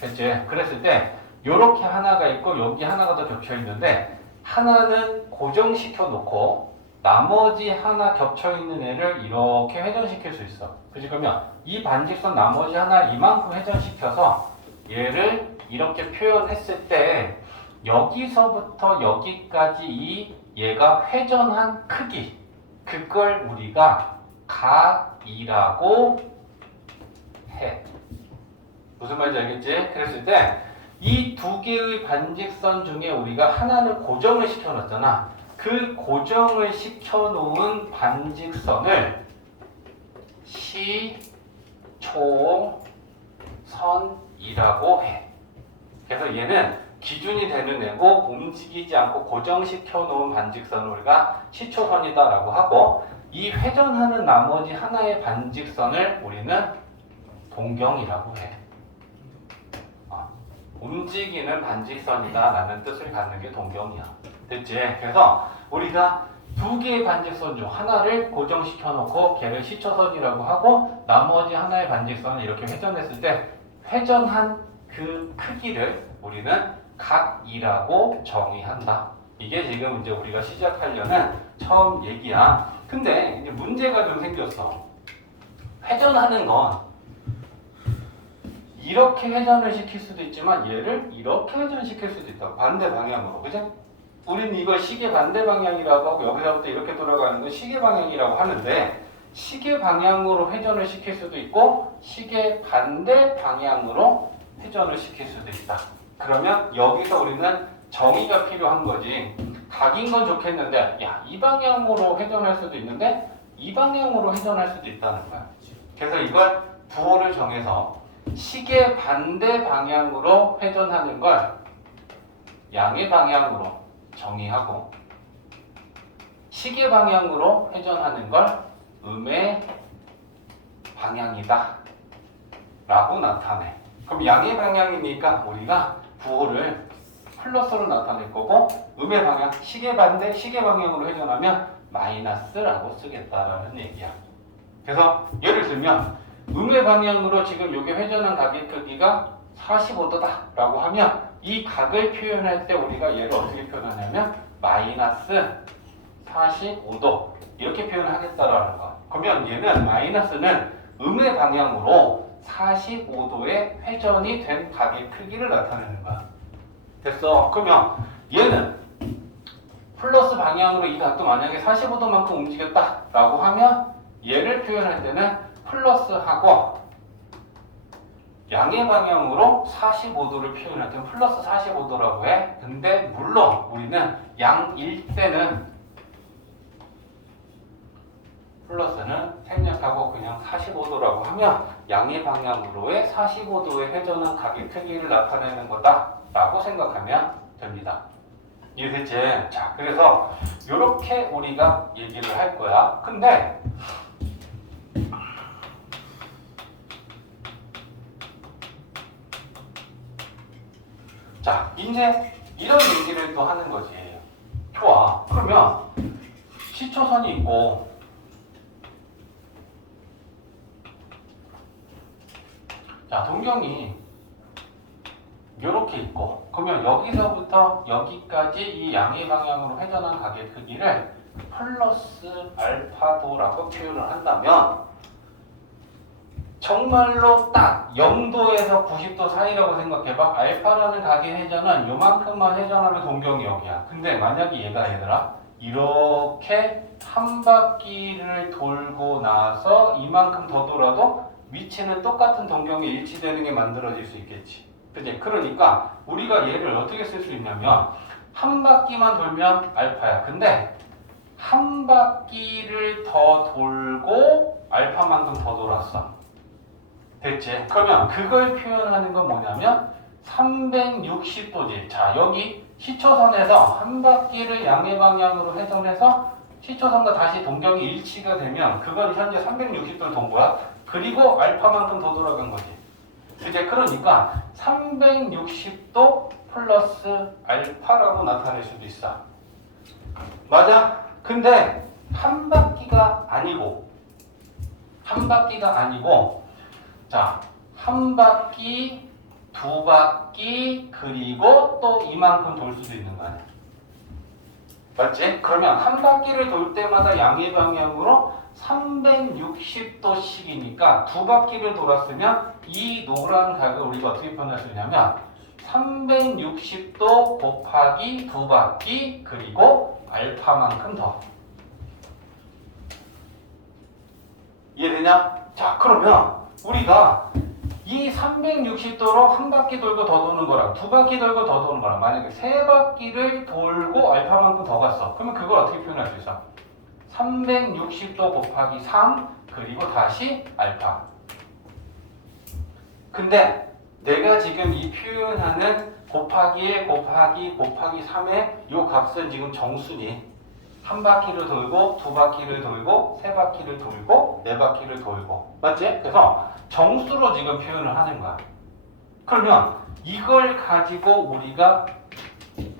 됐지? 그랬을 때 이렇게 하나가 있고 여기 하나가 더 겹쳐 있는데 하나는 고정시켜 놓고 나머지 하나 겹쳐 있는 애를 이렇게 회전시킬 수 있어. 그치? 그러면 이 반직선 나머지 하나를 이만큼 회전시켜서 얘를 이렇게 표현했을 때 여기서부터 여기까지 얘가 회전한 크기, 그걸 우리가 각이라고 해. 무슨 말인지 알겠지? 그랬을 때 이 두 개의 반직선 중에 우리가 하나는 고정을 시켜놨잖아. 그 고정을 시켜놓은 반직선을 시초선이라고 해. 그래서 얘는 기준이 되는 애고 움직이지 않고 고정시켜 놓은 반직선을 우리가 시초선이다라고 하고 이 회전하는 나머지 하나의 반직선을 우리는 동경이라고 해. 움직이는 반직선이다라는 뜻을 갖는 게 동경이야. 됐지? 그래서 우리가 두 개의 반직선 중 하나를 고정시켜 놓고 걔를 시초선이라고 하고 나머지 하나의 반직선을 이렇게 회전했을 때 회전한 그 크기를 우리는 각이라고 정의한다. 이게 지금 이제 우리가 시작하려는 처음 얘기야. 근데 이제 문제가 좀 생겼어. 회전하는 건 이렇게 회전을 시킬 수도 있지만 얘를 이렇게 회전시킬 수도 있다고. 반대 방향으로. 그죠? 우리는 이걸 시계 반대 방향이라고 하고 여기서부터 이렇게 돌아가는 건 시계 방향이라고 하는데 시계 방향으로 회전을 시킬 수도 있고 시계 반대 방향으로 회전을 시킬 수도 있다. 그러면 여기서 우리는 정의가 필요한 거지. 각인 건 좋겠는데 야, 이 방향으로 회전할 수도 있는데 이 방향으로 회전할 수도 있다는 거야. 그래서 이걸 부호를 정해서 시계 반대 방향으로 회전하는 걸 양의 방향으로 정의하고 시계 방향으로 회전하는 걸 음의 방향이다 라고 나타내. 그럼 양의 방향이니까 우리가 부호를 플러스로 나타낼 거고 음의 방향, 시계 반대, 시계 방향으로 회전하면 마이너스라고 쓰겠다라는 얘기야. 그래서 예를 들면 음의 방향으로 지금 이게 회전한 각의 크기가 45도다 라고 하면 이 각을 표현할 때 우리가 얘를 어떻게 표현하냐면 마이너스 45도 이렇게 표현하겠다라는 거야. 그러면 얘는 마이너스는 음의 방향으로 45도의 회전이 된 각의 크기를 나타내는 거야. 됐어? 그러면 얘는 플러스 방향으로 이 각도 만약에 45도만큼 움직였다 라고 하면 얘를 표현할 때는 플러스하고 양의 방향으로 45도를 표현할 때는 플러스 45도라고 해. 근데 물론 우리는 양일 때는 플러스는 생략하고 그냥 45도라고 하면 양의 방향으로의 45도의 회전한 각의 크기를 나타내는 거다 라고 생각하면 됩니다. 이해됐지? 자, 그래서 이렇게 우리가 얘기를 할 거야. 근데 자, 이제 이런 얘기를 또 하는 거지. 그러면 시초선이 있고 자 동경이 이렇게 있고 그러면 여기서부터 여기까지 이 양의 방향으로 회전한 각의 크기를 플러스 알파도라고 표현을 한다면 정말로 딱 0도에서 90도 사이라고 생각해봐. 알파라는 각의 회전은 요만큼만 회전하면 동경이 여기야. 근데 만약에 얘들아 이렇게 한 바퀴를 돌고 나서 이만큼 더 돌아도 위치는 똑같은 동경이 일치되는 게 만들어질 수 있겠지. 그치? 그러니까 우리가 얘를 어떻게 쓸 수 있냐면 한 바퀴만 돌면 알파야. 근데 한 바퀴를 더 돌고 알파만큼 더 돌았어. 됐지? 그러면 그걸 표현하는 건 뭐냐면 360도지. 자, 여기 시초선에서 한 바퀴를 양의 방향으로 회전해서 시초선과 다시 동경이 일치가 되면 그건 현재 360도를 돈 거야. 그리고 알파만큼 더 돌아간 거지. 이제 그러니까 360도 플러스 알파라고 나타낼 수도 있어. 맞아? 근데 한 바퀴가 아니고 자, 한 바퀴, 두 바퀴, 그리고 또 이만큼 돌 수도 있는 거 아니야. 맞지? 그러면 한 바퀴를 돌 때마다 양의 방향으로 360도씩이니까 두 바퀴를 돌았으면 이 노란 각을 우리가 어떻게 표현할 수 있냐면 360도 곱하기 두 바퀴 그리고 알파만큼 더. 이해되냐? 자, 그러면 우리가 이 360도로 한 바퀴 돌고 더 도는 거랑 두 바퀴 돌고 더 도는 거랑 만약에 세 바퀴를 돌고 알파만큼 더 갔어. 그러면 그걸 어떻게 표현할 수 있어? 360도 곱하기 3 그리고 다시 알파. 근데 내가 지금 이 표현하는 곱하기 1 곱하기 3의 이 값은 지금 정수니 한 바퀴를 돌고 두 바퀴를 돌고 세 바퀴를 돌고 네 바퀴를 돌고 맞지? 그래서 정수로 지금 표현을 하는 거야. 그러면 이걸 가지고 우리가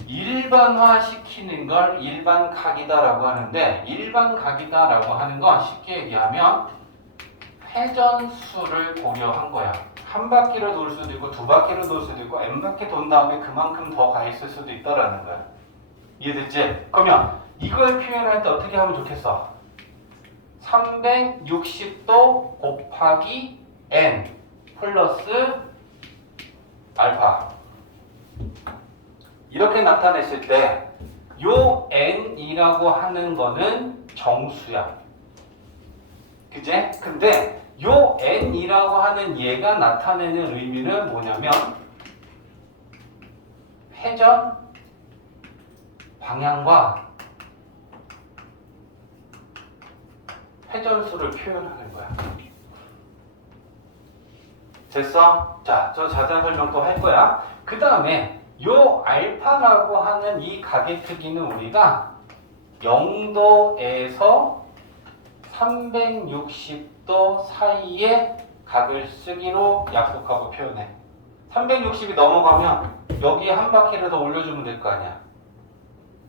일반화시키는 걸 일반각이다라고 하는데 일반각이다라고 하는 건 쉽게 얘기하면 회전수를 고려한 거야. 한 바퀴를 돌 수도 있고 두 바퀴를 돌 수도 있고 n 바퀴 돈 다음에 그만큼 더 가 있을 수도 있다라는 거야. 이해됐지? 그러면 이걸 표현할 때 어떻게 하면 좋겠어? 360도 곱하기 n 플러스 알파 이렇게 나타냈을 때 요 n이라고 하는 거는 정수야. 그제? 근데 요 n이라고 하는 얘가 나타내는 의미는 뭐냐면 회전 방향과 회전수를 표현하는 거야. 됐어? 자, 저 자세한 설명 또 할 거야. 그 다음에 요 알파라고 하는 이 각의 크기는 우리가 0도에서 360도 사이의 각을 쓰기로 약속하고 표현해. 360이 넘어가면 여기 한 바퀴를 더 올려주면 될 거 아니야.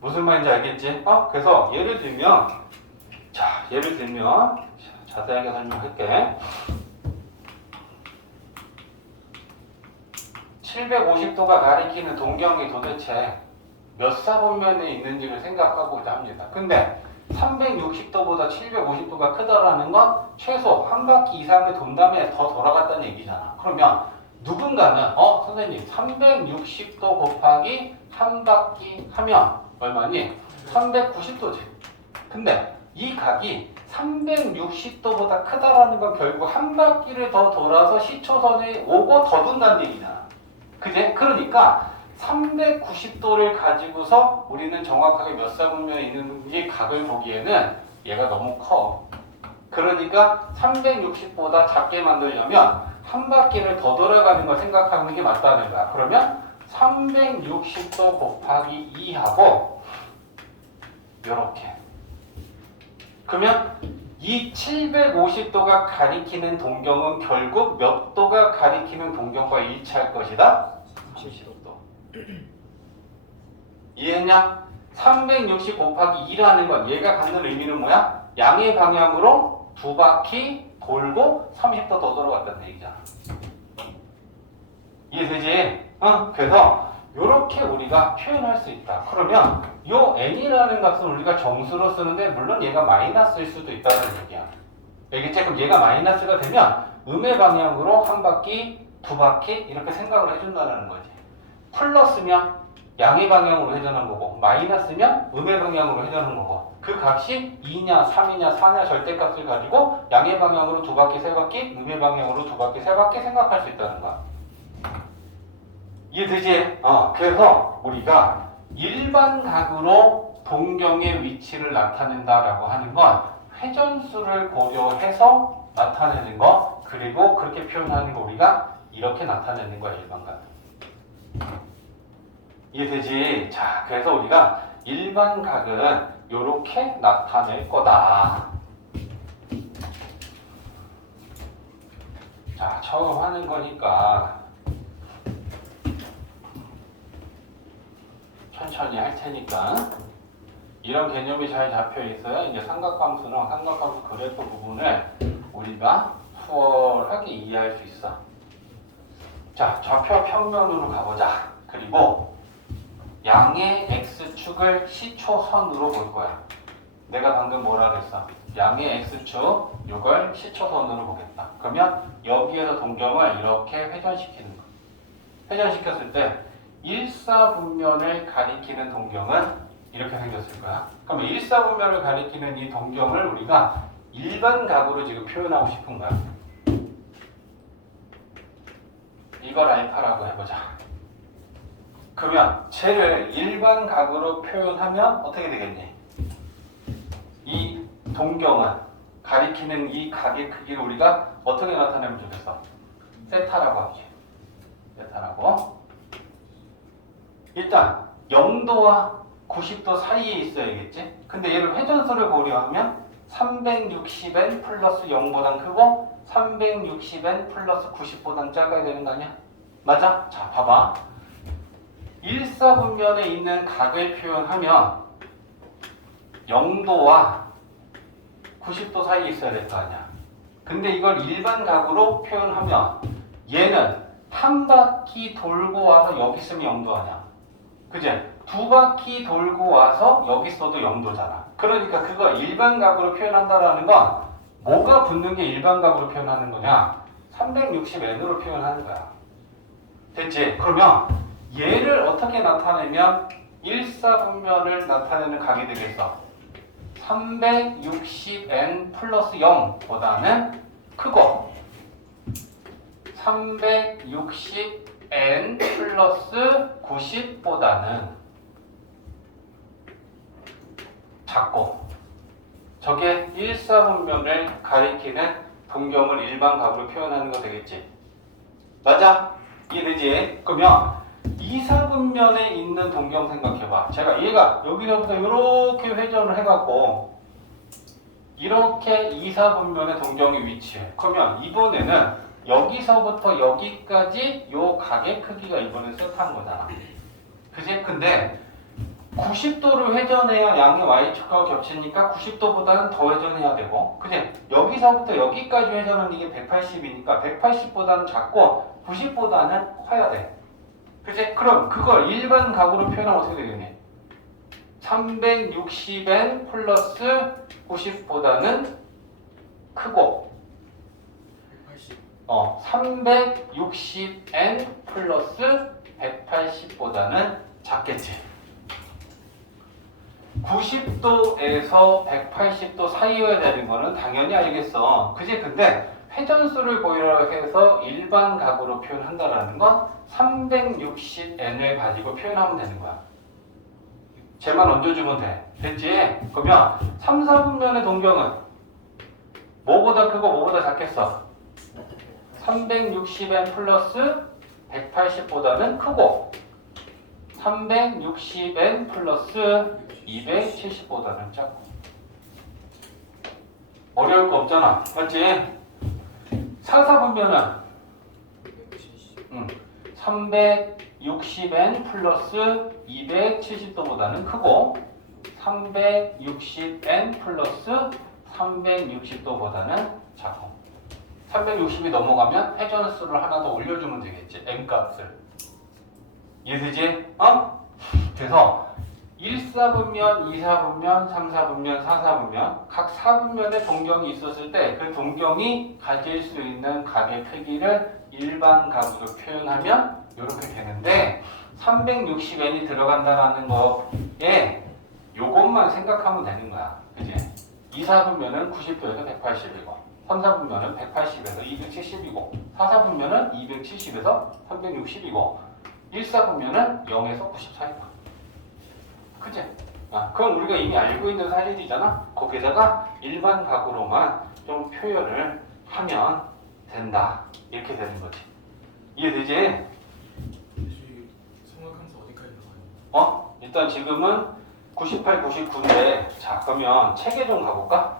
무슨 말인지 알겠지? 그래서 예를 들면 자세하게 설명할게. 750도가 가리키는 동경이 도대체 몇 사분면에 있는지를 생각하고자 합니다. 근데 360도보다 750도가 크다라는 건 최소 한 바퀴 이상을 돈 다음에 더 돌아갔다는 얘기잖아. 그러면 누군가는 선생님 360도 곱하기 한 바퀴 하면 얼마니? 390도지. 근데 이 각이 360도보다 크다라는 건 결국 한 바퀴를 더 돌아서 시초선에 오고 더 돈다는 얘기잖아. 그제? 그러니까 390도를 가지고서 우리는 정확하게 몇 사분면에 있는지 각을 보기에는 얘가 너무 커. 그러니까 360보다 작게 만들려면 한 바퀴를 더 돌아가는 걸 생각하는 게 맞다는 거야. 그러면 360도 곱하기 2하고 요렇게. 그러면 이 750도가 가리키는 동경은 결국 몇 도가 가리키는 동경과 일치할 것이다? 30도. 이해했냐? 360 곱하기 2라는 건 얘가 갖는 의미는 뭐야? 양의 방향으로 두 바퀴 돌고 30도 더 돌아갔다는 얘기잖아. 이해되지? 그래서 이렇게 우리가 표현할 수 있다. 그러면 요 n이라는 값은 우리가 정수로 쓰는데 물론 얘가 마이너스일 수도 있다는 얘기야. 알겠지? 그럼 얘가 마이너스가 되면 음의 방향으로 한 바퀴, 두 바퀴 이렇게 생각을 해준다는 거지. 플러스면 양의 방향으로 회전한 거고 마이너스면 음의 방향으로 회전한 거고 그 값이 2냐 3이냐 4냐 절대값을 가지고 양의 방향으로 두 바퀴 세 바퀴 음의 방향으로 두 바퀴 세 바퀴 생각할 수 있다는 거야. 이해되지? 그래서 우리가 일반 각으로 동경의 위치를 나타낸다라고 하는 건 회전수를 고려해서 나타내는 거 그리고 그렇게 표현하는 거 우리가 이렇게 나타내는 거야 일반 각. 이해되지? 자, 그래서 우리가 일반 각은 이렇게 나타낼 거다. 자, 처음 하는 거니까 천천히 할 테니까 이런 개념이 잘 잡혀 있어야 이제 삼각함수랑 삼각함수 그래프 부분을 우리가 수월하게 이해할 수 있어. 자, 좌표 평면으로 가보자. 그리고 양의 x축을 시초선으로 볼 거야. 내가 방금 뭐라 그랬어? 양의 x축 이걸 시초선으로 보겠다. 그러면 여기에서 동경을 이렇게 회전시키는 거. 회전시켰을 때 일사분면을 가리키는 동경은 이렇게 생겼을 거야. 그럼 일사분면을 가리키는 이 동경을 우리가 일반 각으로 지금 표현하고 싶은 거야. 이걸 알파라고 해보자. 그러면 쟤를 일반 각으로 표현하면 어떻게 되겠니? 이 동경은 가리키는 이 각의 크기를 우리가 어떻게 나타내면 좋겠어? 세타라고 하지. 세타라고. 일단 0도와 90도 사이에 있어야겠지? 근데 얘를 회전수를 고려하면 360n 플러스 0보단 크고 360n 플러스 90보단 작아야 되는 거 아니야? 맞아? 자, 봐봐. 일사분면에 있는 각을 표현하면 0도와 90도 사이에 있어야 될 거 아니야. 근데 이걸 일반 각으로 표현하면 얘는 한 바퀴 돌고 와서 여기 있으면 0도 아니야. 그지? 두 바퀴 돌고 와서 여기 있어도 0도잖아. 그러니까 그거 일반 각으로 표현한다라는 건 뭐가 붙는 게 일반 각으로 표현하는 거냐? 360n으로 표현하는 거야. 됐지? 그러면 얘를 어떻게 나타내면 일사분면을 나타내는 각이 되겠어? 360n 플러스 0보다는 크고 360n 플러스 90보다는 작고 저게 일사분면을 가리키는 동경을 일반 각으로 표현하는 거 되겠지? 맞아? 이해되지? 그러면 이사분면에 있는 동경 생각해봐. 제가 얘가 여기서부터 이렇게 회전을 해갖고 이렇게 이사분면의 동경이 위치해. 그러면 이번에는 여기서부터 여기까지 요 각의 크기가 이번엔 세타인 거잖아. 그지? 근데 90도를 회전해야 양의 y축과 겹치니까 90도보다는 더 회전해야 되고, 그지? 여기서부터 여기까지 회전은 이게 180이니까 180보다는 작고 90보다는 커야 돼. 그지? 그럼 그걸 일반 각으로 표현하면 어떻게 되겠니? 360n 플러스 90보다는 크고 360n 플러스 180보다는 작겠지. 90도에서 180도 사이여야 되는 거는 당연히 알겠어. 그지? 근데 회전수를 고려해서 일반 각으로 표현한다라는 건 360n을 가지고 표현하면 되는 거야. 쟤만 얹어주면 돼. 됐지? 그러면 3, 4분면의 동경은 뭐보다 크고 뭐보다 작겠어? 360n 플러스 180보다는 크고 360n 플러스 270보다는 작고. 어려울 거 없잖아. 맞지? 4, 4분면은 360 360n 플러스 270도보다는 크고 360n 플러스 360도보다는 작고 360이 넘어가면 회전수를 하나 더 올려주면 되겠지. n값을. 이해되지? 그래서 1사분면, 2사분면, 3사분면, 4사분면 각 사분면에 동경이 있었을 때 그 동경이 가질 수 있는 각의 크기를 일반 각으로 표현하면 이렇게 되는데 360n이 들어간다라는 거에 요것만 생각하면 되는 거야. 그지? 2사분면은 90도에서 180이고 3사분면은 180에서 270이고 4사분면은 270에서 360이고 1사분면은 0에서 94이고 그치? 그럼 우리가 이미 알고 있는 사실이잖아. 거기다가 일반 각으로만 좀 표현을 하면 된다. 이렇게 되는 거지. 이해되지? 삼각함수 어디까지 나가요? 일단 지금은 98, 99인데 자 그러면 책에 좀 가볼까?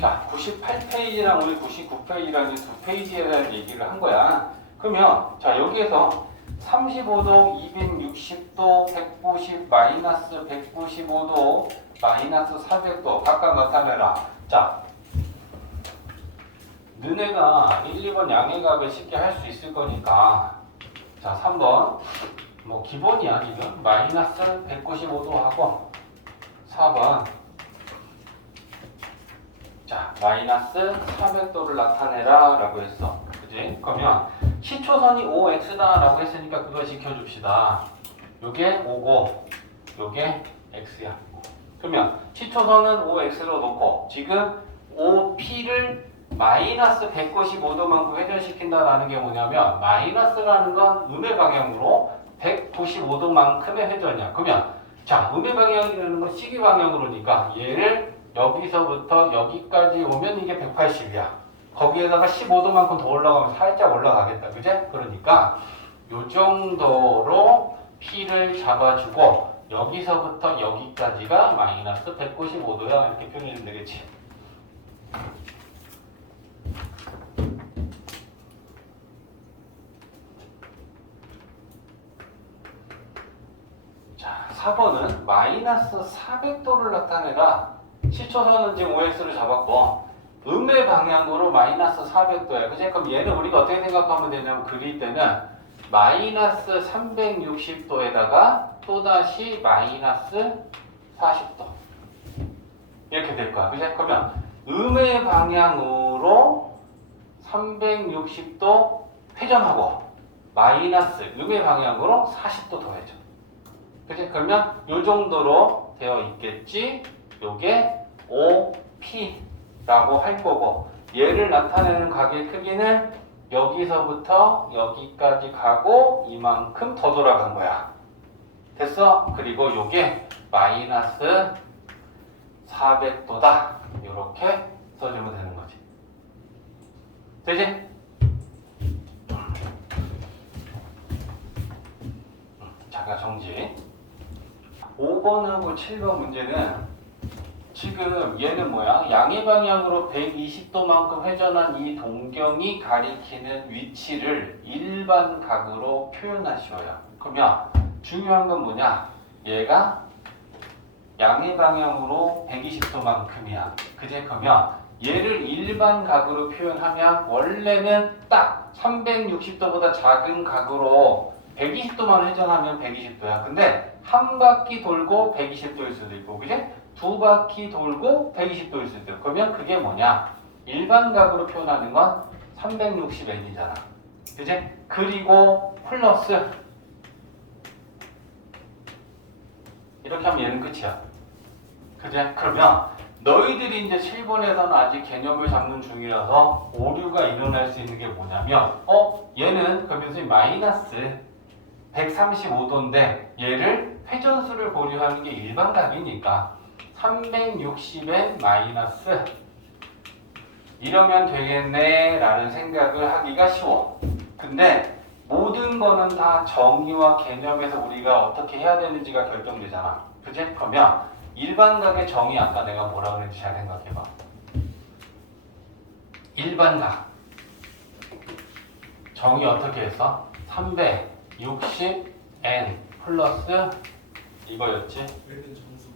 자 98페이지랑 우리 99페이지랑 두 페이지에 대한 얘기를 한 거야. 그러면 자 여기에서 35도, 260도, 190, 마이너스 195도, 마이너스 400도 각각 나타내라. 자 너네가 1, 2번 양의각을 쉽게 할 수 있을 거니까 자 3번 뭐 기본이야 지금 마이너스 195도 하고 4번 자 마이너스 400도를 나타내라 라고 했어. 그지? 그러면 시초선이 OX다 라고 했으니까 그거 지켜줍시다. 요게 O고 요게 X야. 그러면 시초선은 OX로 놓고 지금 OP를 마이너스 195도만큼 회전시킨다라는 게 뭐냐면 마이너스라는 건 음의 방향으로 195도만큼의 회전이야. 그러면 자 음의 방향이라는 건 시기 방향으로니까 얘를 여기서부터 여기까지 오면 이게 180이야. 거기에다가 15도만큼 더 올라가면 살짝 올라가겠다. 그제? 그러니까 요 정도로 P를 잡아주고 여기서부터 여기까지가 마이너스 195도야. 이렇게 표현해주면 되겠지. 자, 4번은 마이너스 400도를 나타내라. 시초선은 지금 OX를 잡았고 음의 방향으로 마이너스 400도야. 그치? 그럼 얘는 우리가 어떻게 생각하면 되냐면 그릴 때는 마이너스 360도에다가 또다시 마이너스 40도 이렇게 될 거야. 그치? 그러면 음의 방향으로 360도 회전하고 마이너스 음의 방향으로 40도 더 회전. 그치? 그러면 요 정도로 되어 있겠지. 요게 OP 라고 할 거고 얘를 나타내는 각의 크기는 여기서부터 여기까지 가고 이만큼 더 돌아간 거야. 됐어? 그리고 요게 마이너스 400도다. 이렇게 써주면 되는 거지. 되지? 잠깐 정지. 5번하고 7번 문제는 지금 얘는 뭐야? 양의 방향으로 120도만큼 회전한 이 동경이 가리키는 위치를 일반 각으로 표현하시오요. 그러면 중요한 건 뭐냐? 얘가 양의 방향으로 120도만큼이야. 그제? 그러면 얘를 일반 각으로 표현하면 원래는 딱 360도보다 작은 각으로 120도만 회전하면 120도야. 근데 한 바퀴 돌고 120도일 수도 있고, 그제? 두 바퀴 돌고 120도일 수도 있고. 그러면 그게 뭐냐? 일반 각으로 표현하는 건 360n이잖아. 그제? 그리고 플러스 이렇게 하면 얘는 끝이야. 그제? 그러면 너희들이 이제 7번에서는 아직 개념을 잡는 중이라서 오류가 일어날 수 있는 게 뭐냐면 얘는 그러면서 마이너스 135도인데 얘를 회전수를 고려하는 게 일반각이니까 360엔 마이너스 이러면 되겠네 라는 생각을 하기가 쉬워. 근데 모든 거는 다 정의와 개념에서 우리가 어떻게 해야 되는지가 결정되잖아. 그치? 그러면 일반각의 정의 아까 내가 뭐라 그랬는지 잘 생각해봐. 일반각 정의 어떻게 했어? 360n 플러스 이거였지? 일근 정수.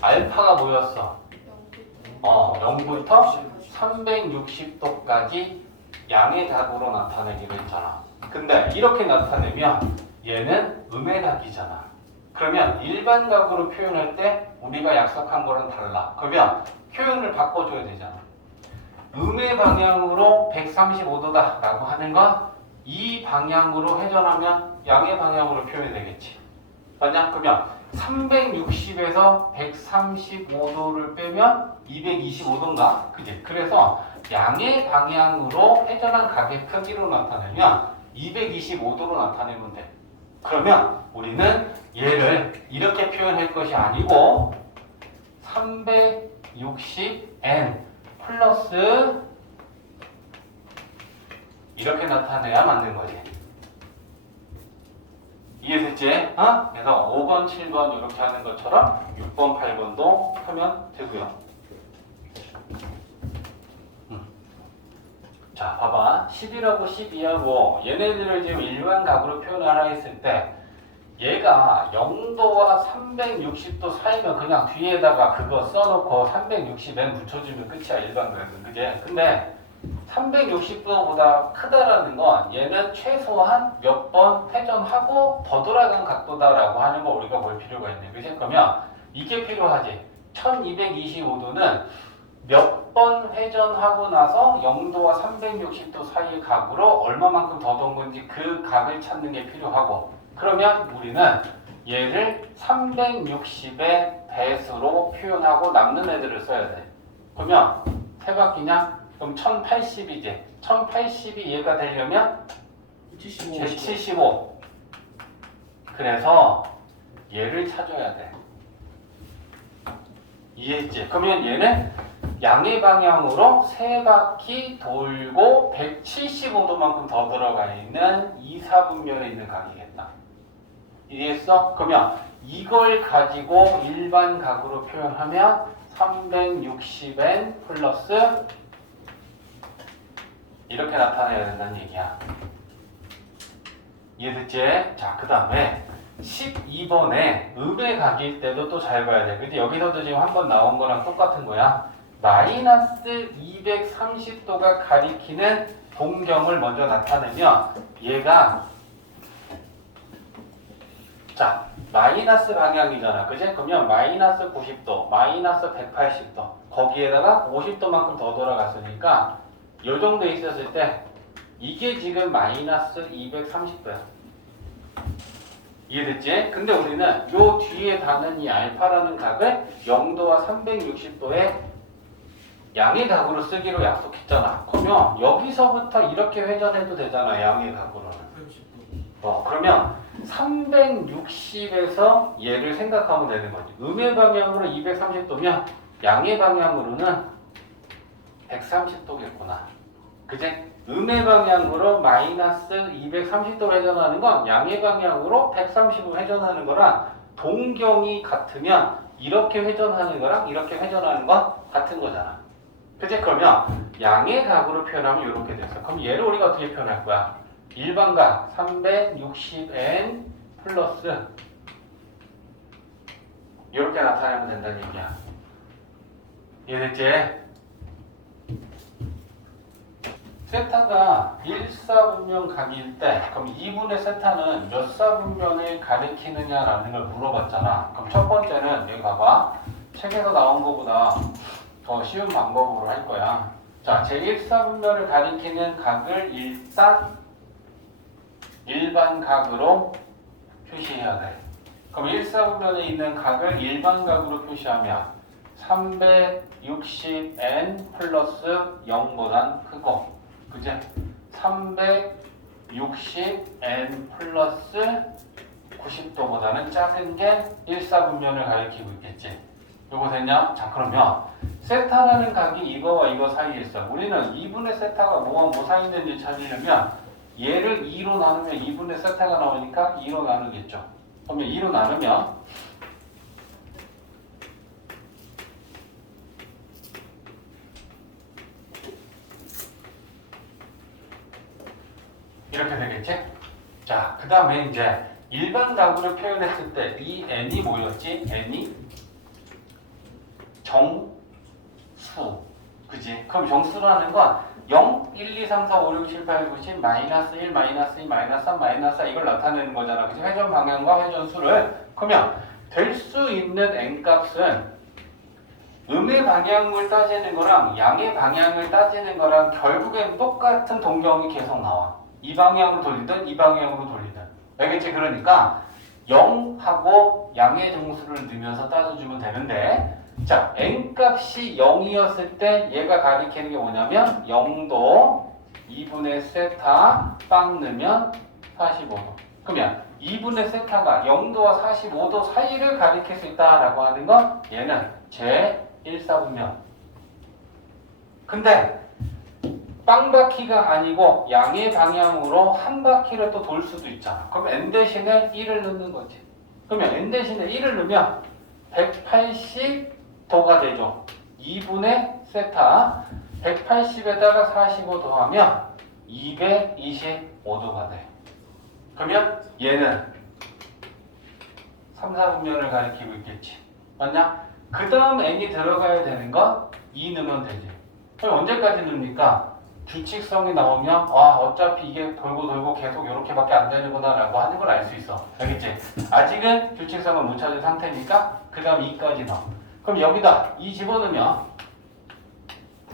알파가 뭐였어? 0부터 360도까지 양의 각으로 나타내기로 했잖아. 근데 이렇게 나타내면 얘는 음의 각이잖아. 그러면 일반각으로 표현할 때 우리가 약속한 거랑 달라. 그러면 표현을 바꿔줘야 되잖아. 음의 방향으로 135도다 라고 하는 건 이 방향으로 회전하면 양의 방향으로 표현이 되겠지. 맞냐? 그러면 360에서 135도를 빼면 225도인가? 그지? 그래서 양의 방향으로 회전한 각의 크기로 나타내면 225도로 나타내면 돼. 그러면 우리는 얘를 이렇게 표현할 것이 아니고 360n 플러스 이렇게 나타내야 맞는 거지. 이해됐지? 그래서 5번, 7번 이렇게 하는 것처럼 6번, 8번도 하면 되고요. 자, 봐봐. 10이라고 12하고 얘네들을 지금 일반각으로 표현하라 했을 때 얘가 0도와 360도 사이면 그냥 뒤에다가 그거 써놓고 360n 붙여주면 끝이야, 일반각은. 그제? 근데 360도보다 크다라는 건 얘는 최소한 몇 번 회전하고 더 돌아간 각도다라고 하는 거 우리가 볼 필요가 있네. 그치? 그러면 이게 필요하지. 1225도는 몇 번 회전하고 나서 0도와 360도 사이의 각으로 얼마만큼 더 돈 건지 그 각을 찾는 게 필요하고, 그러면 우리는 얘를 360의 배수로 표현하고 남는 애들을 써야 돼. 그러면 세 바퀴냐? 그럼 1080이지. 1080이 얘가 되려면 75. 그래서 얘를 찾아야 돼. 이해했지? 그러면 얘는 양의 방향으로 세 바퀴 돌고 175도만큼 더 들어가 있는 2, 4분면에 있는 각이겠다. 이해했어? 그러면 이걸 가지고 일반 각으로 표현하면 360n 플러스 이렇게 나타내야 된다는 얘기야. 이해됐지? 자, 그 다음에 12번에 음의 각일 때도 또 잘 봐야 돼. 근데 여기서도 지금 한번 나온 거랑 똑같은 거야. 마이너스 230도가 가리키는 동경을 먼저 나타내면 얘가 자, 마이너스 방향이잖아. 그지? 그러면 마이너스 90도, 마이너스 180도 거기에다가 50도만큼 더 돌아갔으니까 요 정도 있었을 때 이게 지금 마이너스 230도야. 이해됐지? 근데 우리는 요 뒤에 다는 이 알파라는 각을 0도와 360도의 양의 각으로 쓰기로 약속했잖아. 그러면 여기서부터 이렇게 회전해도 되잖아. 양의 각으로는. 그러면 360에서 얘를 생각하면 되는 거지. 음의 방향으로 230도면 양의 방향으로는 130도겠구나. 그제? 음의 방향으로 마이너스 230도 회전하는 건 양의 방향으로 130도 회전하는 거랑 동경이 같으면 이렇게 회전하는 거랑 이렇게 회전하는 건 같은 거잖아. 그치? 그러면 양의 각으로 표현하면 이렇게 됐어. 그럼 얘를 우리가 어떻게 표현할 거야? 일반각 360n 플러스 이렇게 나타내면 된다는 얘기야. 이해됐지? 세타가 1사분면 각일 때 그럼 2분의 세타는 몇 사분면을 가리키느냐라는 걸 물어봤잖아. 그럼 첫 번째는 여기 봐봐. 책에서 나온 것보다 더 쉬운 방법으로 할 거야. 자, 제1사분면을 가리키는 각을 일단 일반각으로 표시해야 돼. 그럼 1사분면에 있는 각을 일반각으로 표시하면 360n 플러스 0보단 크고, 그지? 360n 플러스 90도보다는 작은 게 1사분면을 가리키고 있겠지. 요거 됐냐? 자, 그러면 세타라는 각이 이거와 이거 사이에 있어. 우리는 2분의 세타가 뭐와 뭐 사이에 있는지 찾으려면 얘를 2로 나누면 2분의 세타가 나오니까 2로 나누겠죠. 그러면 2로 나누면 그 다음에 이제 일반 가구를 표현했을 때 이 n이 뭐였지? n이 정수. 그지? 그럼 정수라는 건 0, 1, 2, 3, 4, 5, 6, 7, 8, 9, 10, 마이너스 1, 마이너스 2, 마이너스 3, 마이너스 4 이걸 나타내는 거잖아. 그치? 회전 방향과 회전 수를. 그러면 될 수 있는 n값은 음의 방향을 따지는 거랑 양의 방향을 따지는 거랑 결국엔 똑같은 동경이 계속 나와. 이 방향으로 돌리든 이 방향으로 돌리든. 알겠지? 그러니까 0하고 양의 정수를 넣으면서 따져주면 되는데 자, n값이 0이었을 때 얘가 가리키는 게 뭐냐면 0도 2분의 세타 빵 넣으면 45도. 그러면 2분의 세타가 0도와 45도 사이를 가리킬 수 있다라고 하는 건 얘는 제1사분면. 근데 빵 바퀴가 아니고 양의 방향으로 한 바퀴를 또 돌 수도 있잖아. 그럼 n 대신에 1을 넣는 거지. 그러면 n 대신에 1을 넣으면 180도가 되죠. 2분의 세타 180에다가 45 더하면 225도가 돼. 그러면 얘는 3, 4분면을 가리키고 있겠지. 맞냐? 그 다음 n이 들어가야 되는 건 2 넣으면 되지. 그럼 언제까지 넣습니까? 규칙성이 나오면 어차피 이게 돌고 계속 이렇게밖에 안 되는구나 라고 하는 걸 알 수 있어. 알겠지? 아직은 규칙성을 못 찾은 상태니까 그 다음 2까지 넣어. 그럼 여기다 2 집어넣으면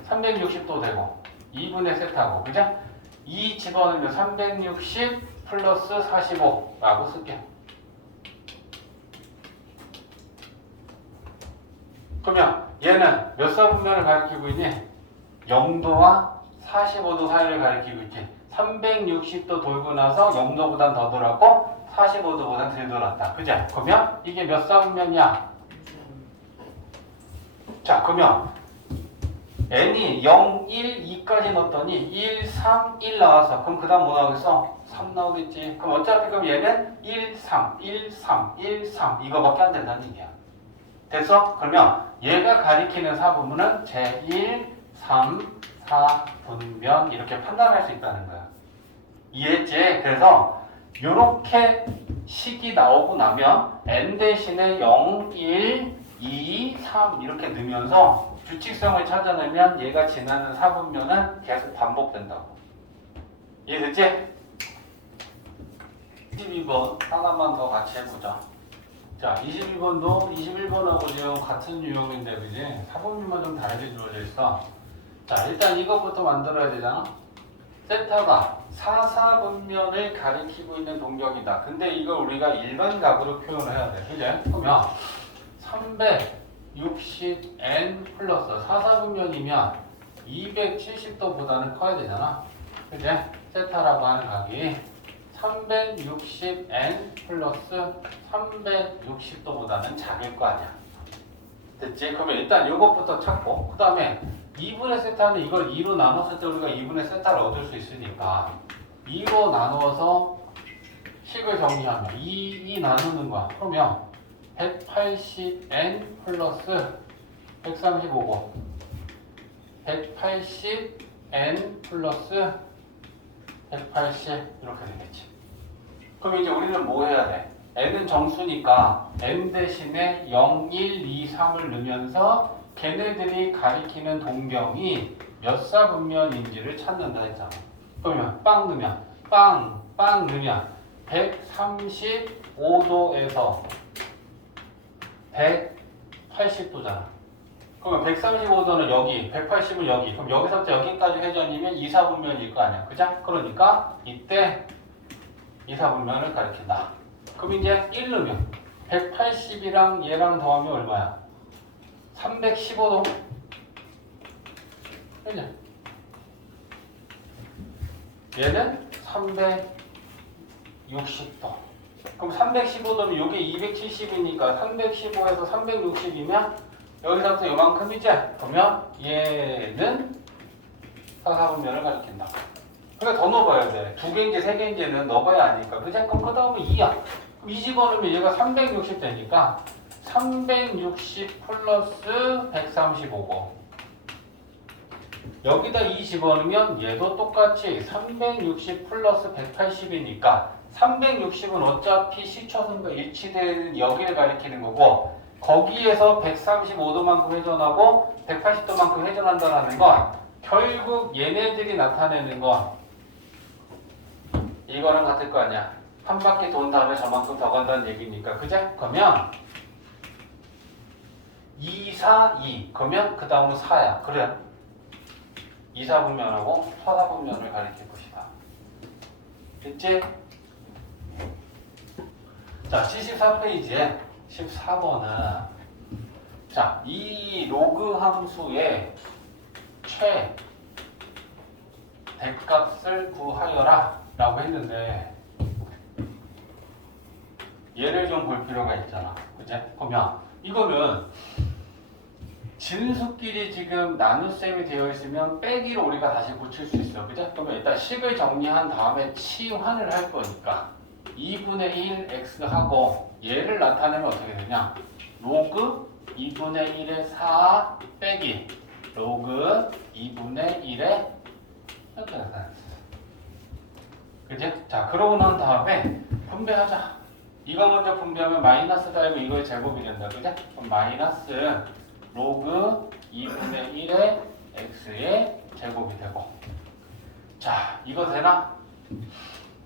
360도 되고 2분의 세타고 그죠? 2 집어넣으면 360 플러스 45라고 쓸게. 그러면 얘는 몇 사분면을 가리키고 있니? 0도와 45도 사이를 가리키고 있지. 360도 돌고 나서 0도보단 더 돌았고 45도보단 덜 돌았다. 그죠? 그러면 이게 몇 사분면이야? 자, 그러면 n이 0, 1, 2까지 넣었더니 1, 3, 1 나와서 그럼 그 다음 뭐 나오겠어? 3 나오겠지. 그럼 어차피 그럼 얘는 1, 3, 1, 3, 1, 3 이거밖에 안 된다는 얘기야. 됐어? 그러면 얘가 가리키는 사분면은 제1, 3, 4분면 이렇게 판단할 수 있다는 거야. 이해했지? 그래서 요렇게 식이 나오고 나면 n 대신에 0, 1, 2, 3 이렇게 넣으면서 규칙성을 찾아내면 얘가 지나는 사분면은 계속 반복된다고. 이해됐지? 22번 하나만 더 같이 해보자. 자, 22번도 21번하고 지금 같은 유형인데 그지? 사분면만 좀 다르게 주어져 있어. 자, 일단 이것부터 만들어야 되잖아. 세타가 4사분면을 가리키고 있는 동격이다. 근데 이걸 우리가 일반 값으로 표현을 해야 돼. 그지? 그러면 360n 플러스 4사분면이면 270도보다는 커야 되잖아. 그지? 세타라고 하는 각이 360n 플러스 360도보다는 작을 거 아니야. 됐지? 그러면 일단 이것부터 찾고 그 다음에 2분의 세타는 이걸 2로 나눴을 때 우리가 2분의 세타를 얻을 수 있으니까 2로 나누어서 식을 정리하면 2 나누는 거야. 그러면 180n 플러스 135고 180n 플러스 180 이렇게 되겠지. 그럼 이제 우리는 뭐 해야 돼? n은 정수니까 n 대신에 0, 1, 2, 3을 넣으면서 걔네들이 가리키는 동경이 몇 사분면인지를 찾는다 했잖아. 그러면 빵 넣으면 빵 넣으면 135도에서 180도잖아. 그러면 135도는 여기, 180은 여기. 그럼 여기서부터 여기까지 회전이면 2사분면일 거 아니야. 그죠? 그러니까 이때 2사분면을 가리킨다. 그럼 이제 1 넣으면 180이랑 얘랑 더하면 얼마야? 315도. 그죠? 얘는 360도. 그럼 315도는 이게 270이니까 315에서 360이면 여기서부터 요만큼이지? 그러면 얘는 4사분면을 가리킨다. 그러니까 더 넣어봐야 돼. 2개인지 3개인지는 넣어봐야 하니까. 그치? 그럼 그 다음에 2야. 그럼 2 집어넣으면 얘가 360 되니까 360 플러스 135고 여기다 2 집어넣으면 얘도 똑같이 360 플러스 180이니까 360은 어차피 시초선과 일치되는 여기를 가리키는 거고 거기에서 135도만큼 회전하고 180도만큼 회전한다는 건 결국 얘네들이 나타내는 건 이거랑 같을 거 아니야. 한 바퀴 돈 다음에 저만큼 더 간다는 얘기니까. 그제? 그러면 2, 4, 2. 그러면 그 다음은 4야. 그래. 2, 4분면하고 4, 4분면을 가리킬 것이다. 됐지? 자, 74페이지에 14번은 자, 이 로그 함수의 최대값을 구하여라 라고 했는데 얘를 좀 볼 필요가 있잖아. 그제? 그러면 이거는 진수끼리 지금 나눗셈이 되어 있으면 빼기로 우리가 다시 붙일 수 있어. 그죠? 그러면 일단 식을 정리한 다음에 치환을 할 거니까 2분의 1 x하고 얘를 나타내면 어떻게 되냐? 로그 2분의 1의 4 빼기 로그 2분의 1의 이렇게 나타났어. 그지? 자, 그러고 난 다음에 분배하자. 이거 먼저 분배하면 마이너스 다음에 이거의 제곱이 된다. 그죠? 그럼 마이너스 로그 2분의 1의 x의 제곱이 되고 자, 이거 되나?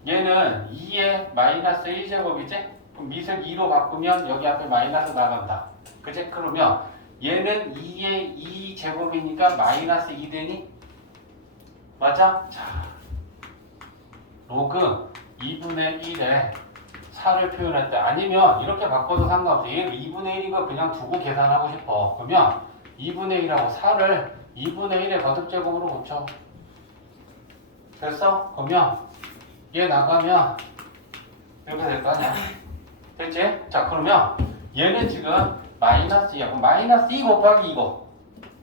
얘는 2의 마이너스 1제곱이지? 그럼 밑을 2로 바꾸면 여기 앞에 마이너스 나간다. 그치? 그러면 얘는 2의 2제곱이니까 마이너스 2 되니? 맞아? 자, 로그 2분의 1에 4를 표현할 때 아니면 이렇게 바꿔도 상관없어. 얘 2분의 1이고 그냥 두고 계산하고 싶어. 그러면 2분의 1하고 4를 2분의 1의 거듭제곱으로 고쳐. 됐어? 그러면 얘 나가면 이렇게 될 거 아니야? 됐지? 자, 그러면 얘는 지금 마이너스 2하고 마이너스 2 곱하기 이거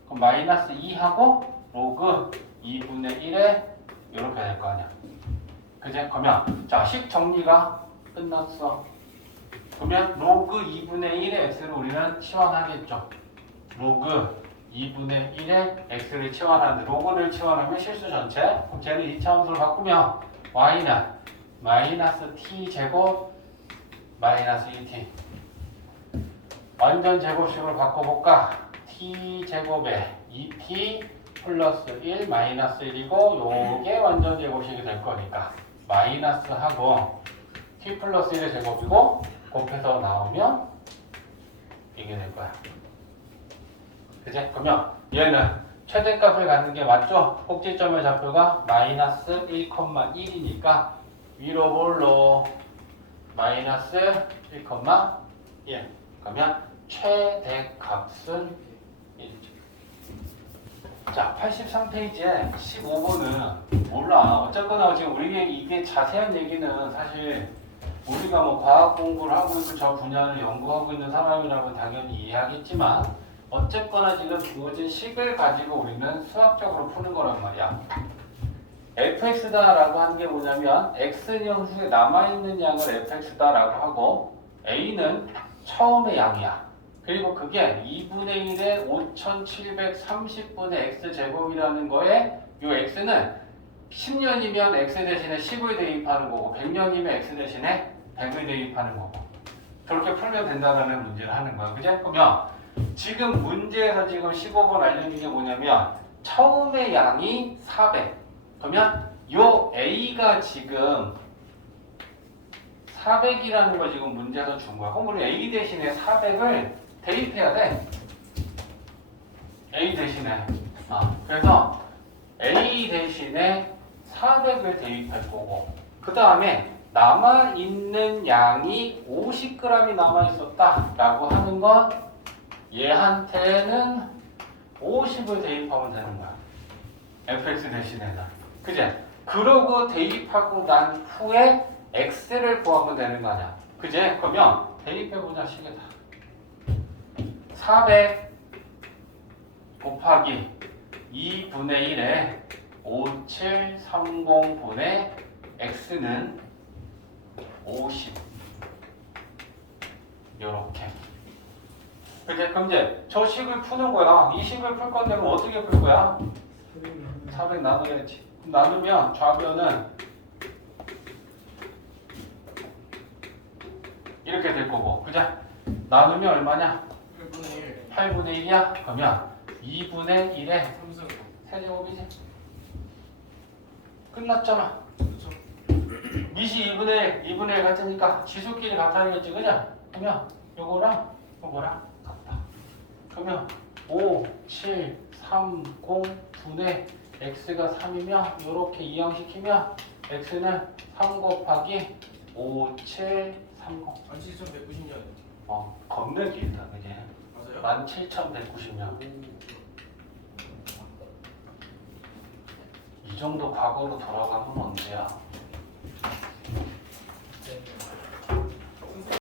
그럼 마이너스 2하고 로그 2분의 1에 이렇게 될 거 아니야? 그지? 그러면 자, 식 정리가 끝났어. 그러면 로그 2분의 1의 x를 우리는 치환하겠죠. 로그 2분의 1의 x를 치환하는데 로그를 치환하면 실수 전체. 그럼 쟤는 2차함수를 바꾸면 y는 마이너스 t 제곱 마이너스 2t. 완전 제곱식으로 바꿔볼까? t 제곱에 2t 플러스 1 마이너스 1이고 요게 완전 제곱식이 될 거니까 마이너스 하고 t 플러스 1의 제곱이고 곱해서 나오면 이게 될 거야. 그치? 그러면 얘는 최대값을 갖는 게 맞죠? 꼭지점의 좌표가 마이너스 1,1이니까 위로 볼로 마이너스 1,1. 그러면 최대값은 1죠. 자, 83페이지에 15번은 몰라. 어쨌거나 지금 우리에게 이게 자세한 얘기는 사실 우리가 뭐 과학 공부를 하고 있고 저 분야를 연구하고 있는 사람이라면 당연히 이해하겠지만 어쨌거나 지금 주어진 식을 가지고 우리는 수학적으로 푸는 거란 말이야. fx다라고 하는 게 뭐냐면 x년 후에 남아있는 양을 fx다라고 하고 a는 처음의 양이야. 그리고 그게 2분의 1의 5730분의 x제곱이라는 거에 이 x는 10년이면 x 대신에 10을 대입하는 거고 100년이면 x 대신에 100을 대입하는 거고 그렇게 풀면 된다는 문제를 하는 거야. 그죠? 그러면 지금 문제에서 지금 15번 알려준 게 뭐냐면 처음의 양이 400. 그러면 요 a가 지금 400이라는 걸 지금 문제에서 준 거야. 그럼 우리 a 대신에 400을 대입해야 돼. a 대신에. 그래서 a 대신에 400을 대입할 거고 그 다음에 남아있는 양이 50g이 남아있었다 라고 하는 건 얘한테는 50을 대입하면 되는 거야. fx 대신에는. 그제? 그러고 대입하고 난 후에 x를 구하면 되는 거 아니야. 그제? 그러면 대입해보자. 시계다. 400 곱하기 2분의 1에 5730분의 x는 50 요렇게. 그제? 그럼 이제 저 식을 푸는 거야. 이 식을 풀 건데 그럼 어떻게 풀 거야? 400 나눠야지. 나누면 좌변은 이렇게 될 거고, 그죠? 나누면 얼마냐? 1분의 1 8분의 1이야? 그러면 2분의 1의 3승 세제곱이지? 끝났잖아. 그렇죠? 밑이 2분의 1 같으니까 지수끼리 같아야겠지, 그죠? 그러면 요거랑 같다. 그러면 5, 7, 3, 0 분의 x가 3이면 요렇게 이항시키면 x는 3 곱하기 5, 7, 3, 0. 17,190년 겁나 길다, 그지? 맞아요? 17,190년. 이 정도 과거로 돌아가면 언제야?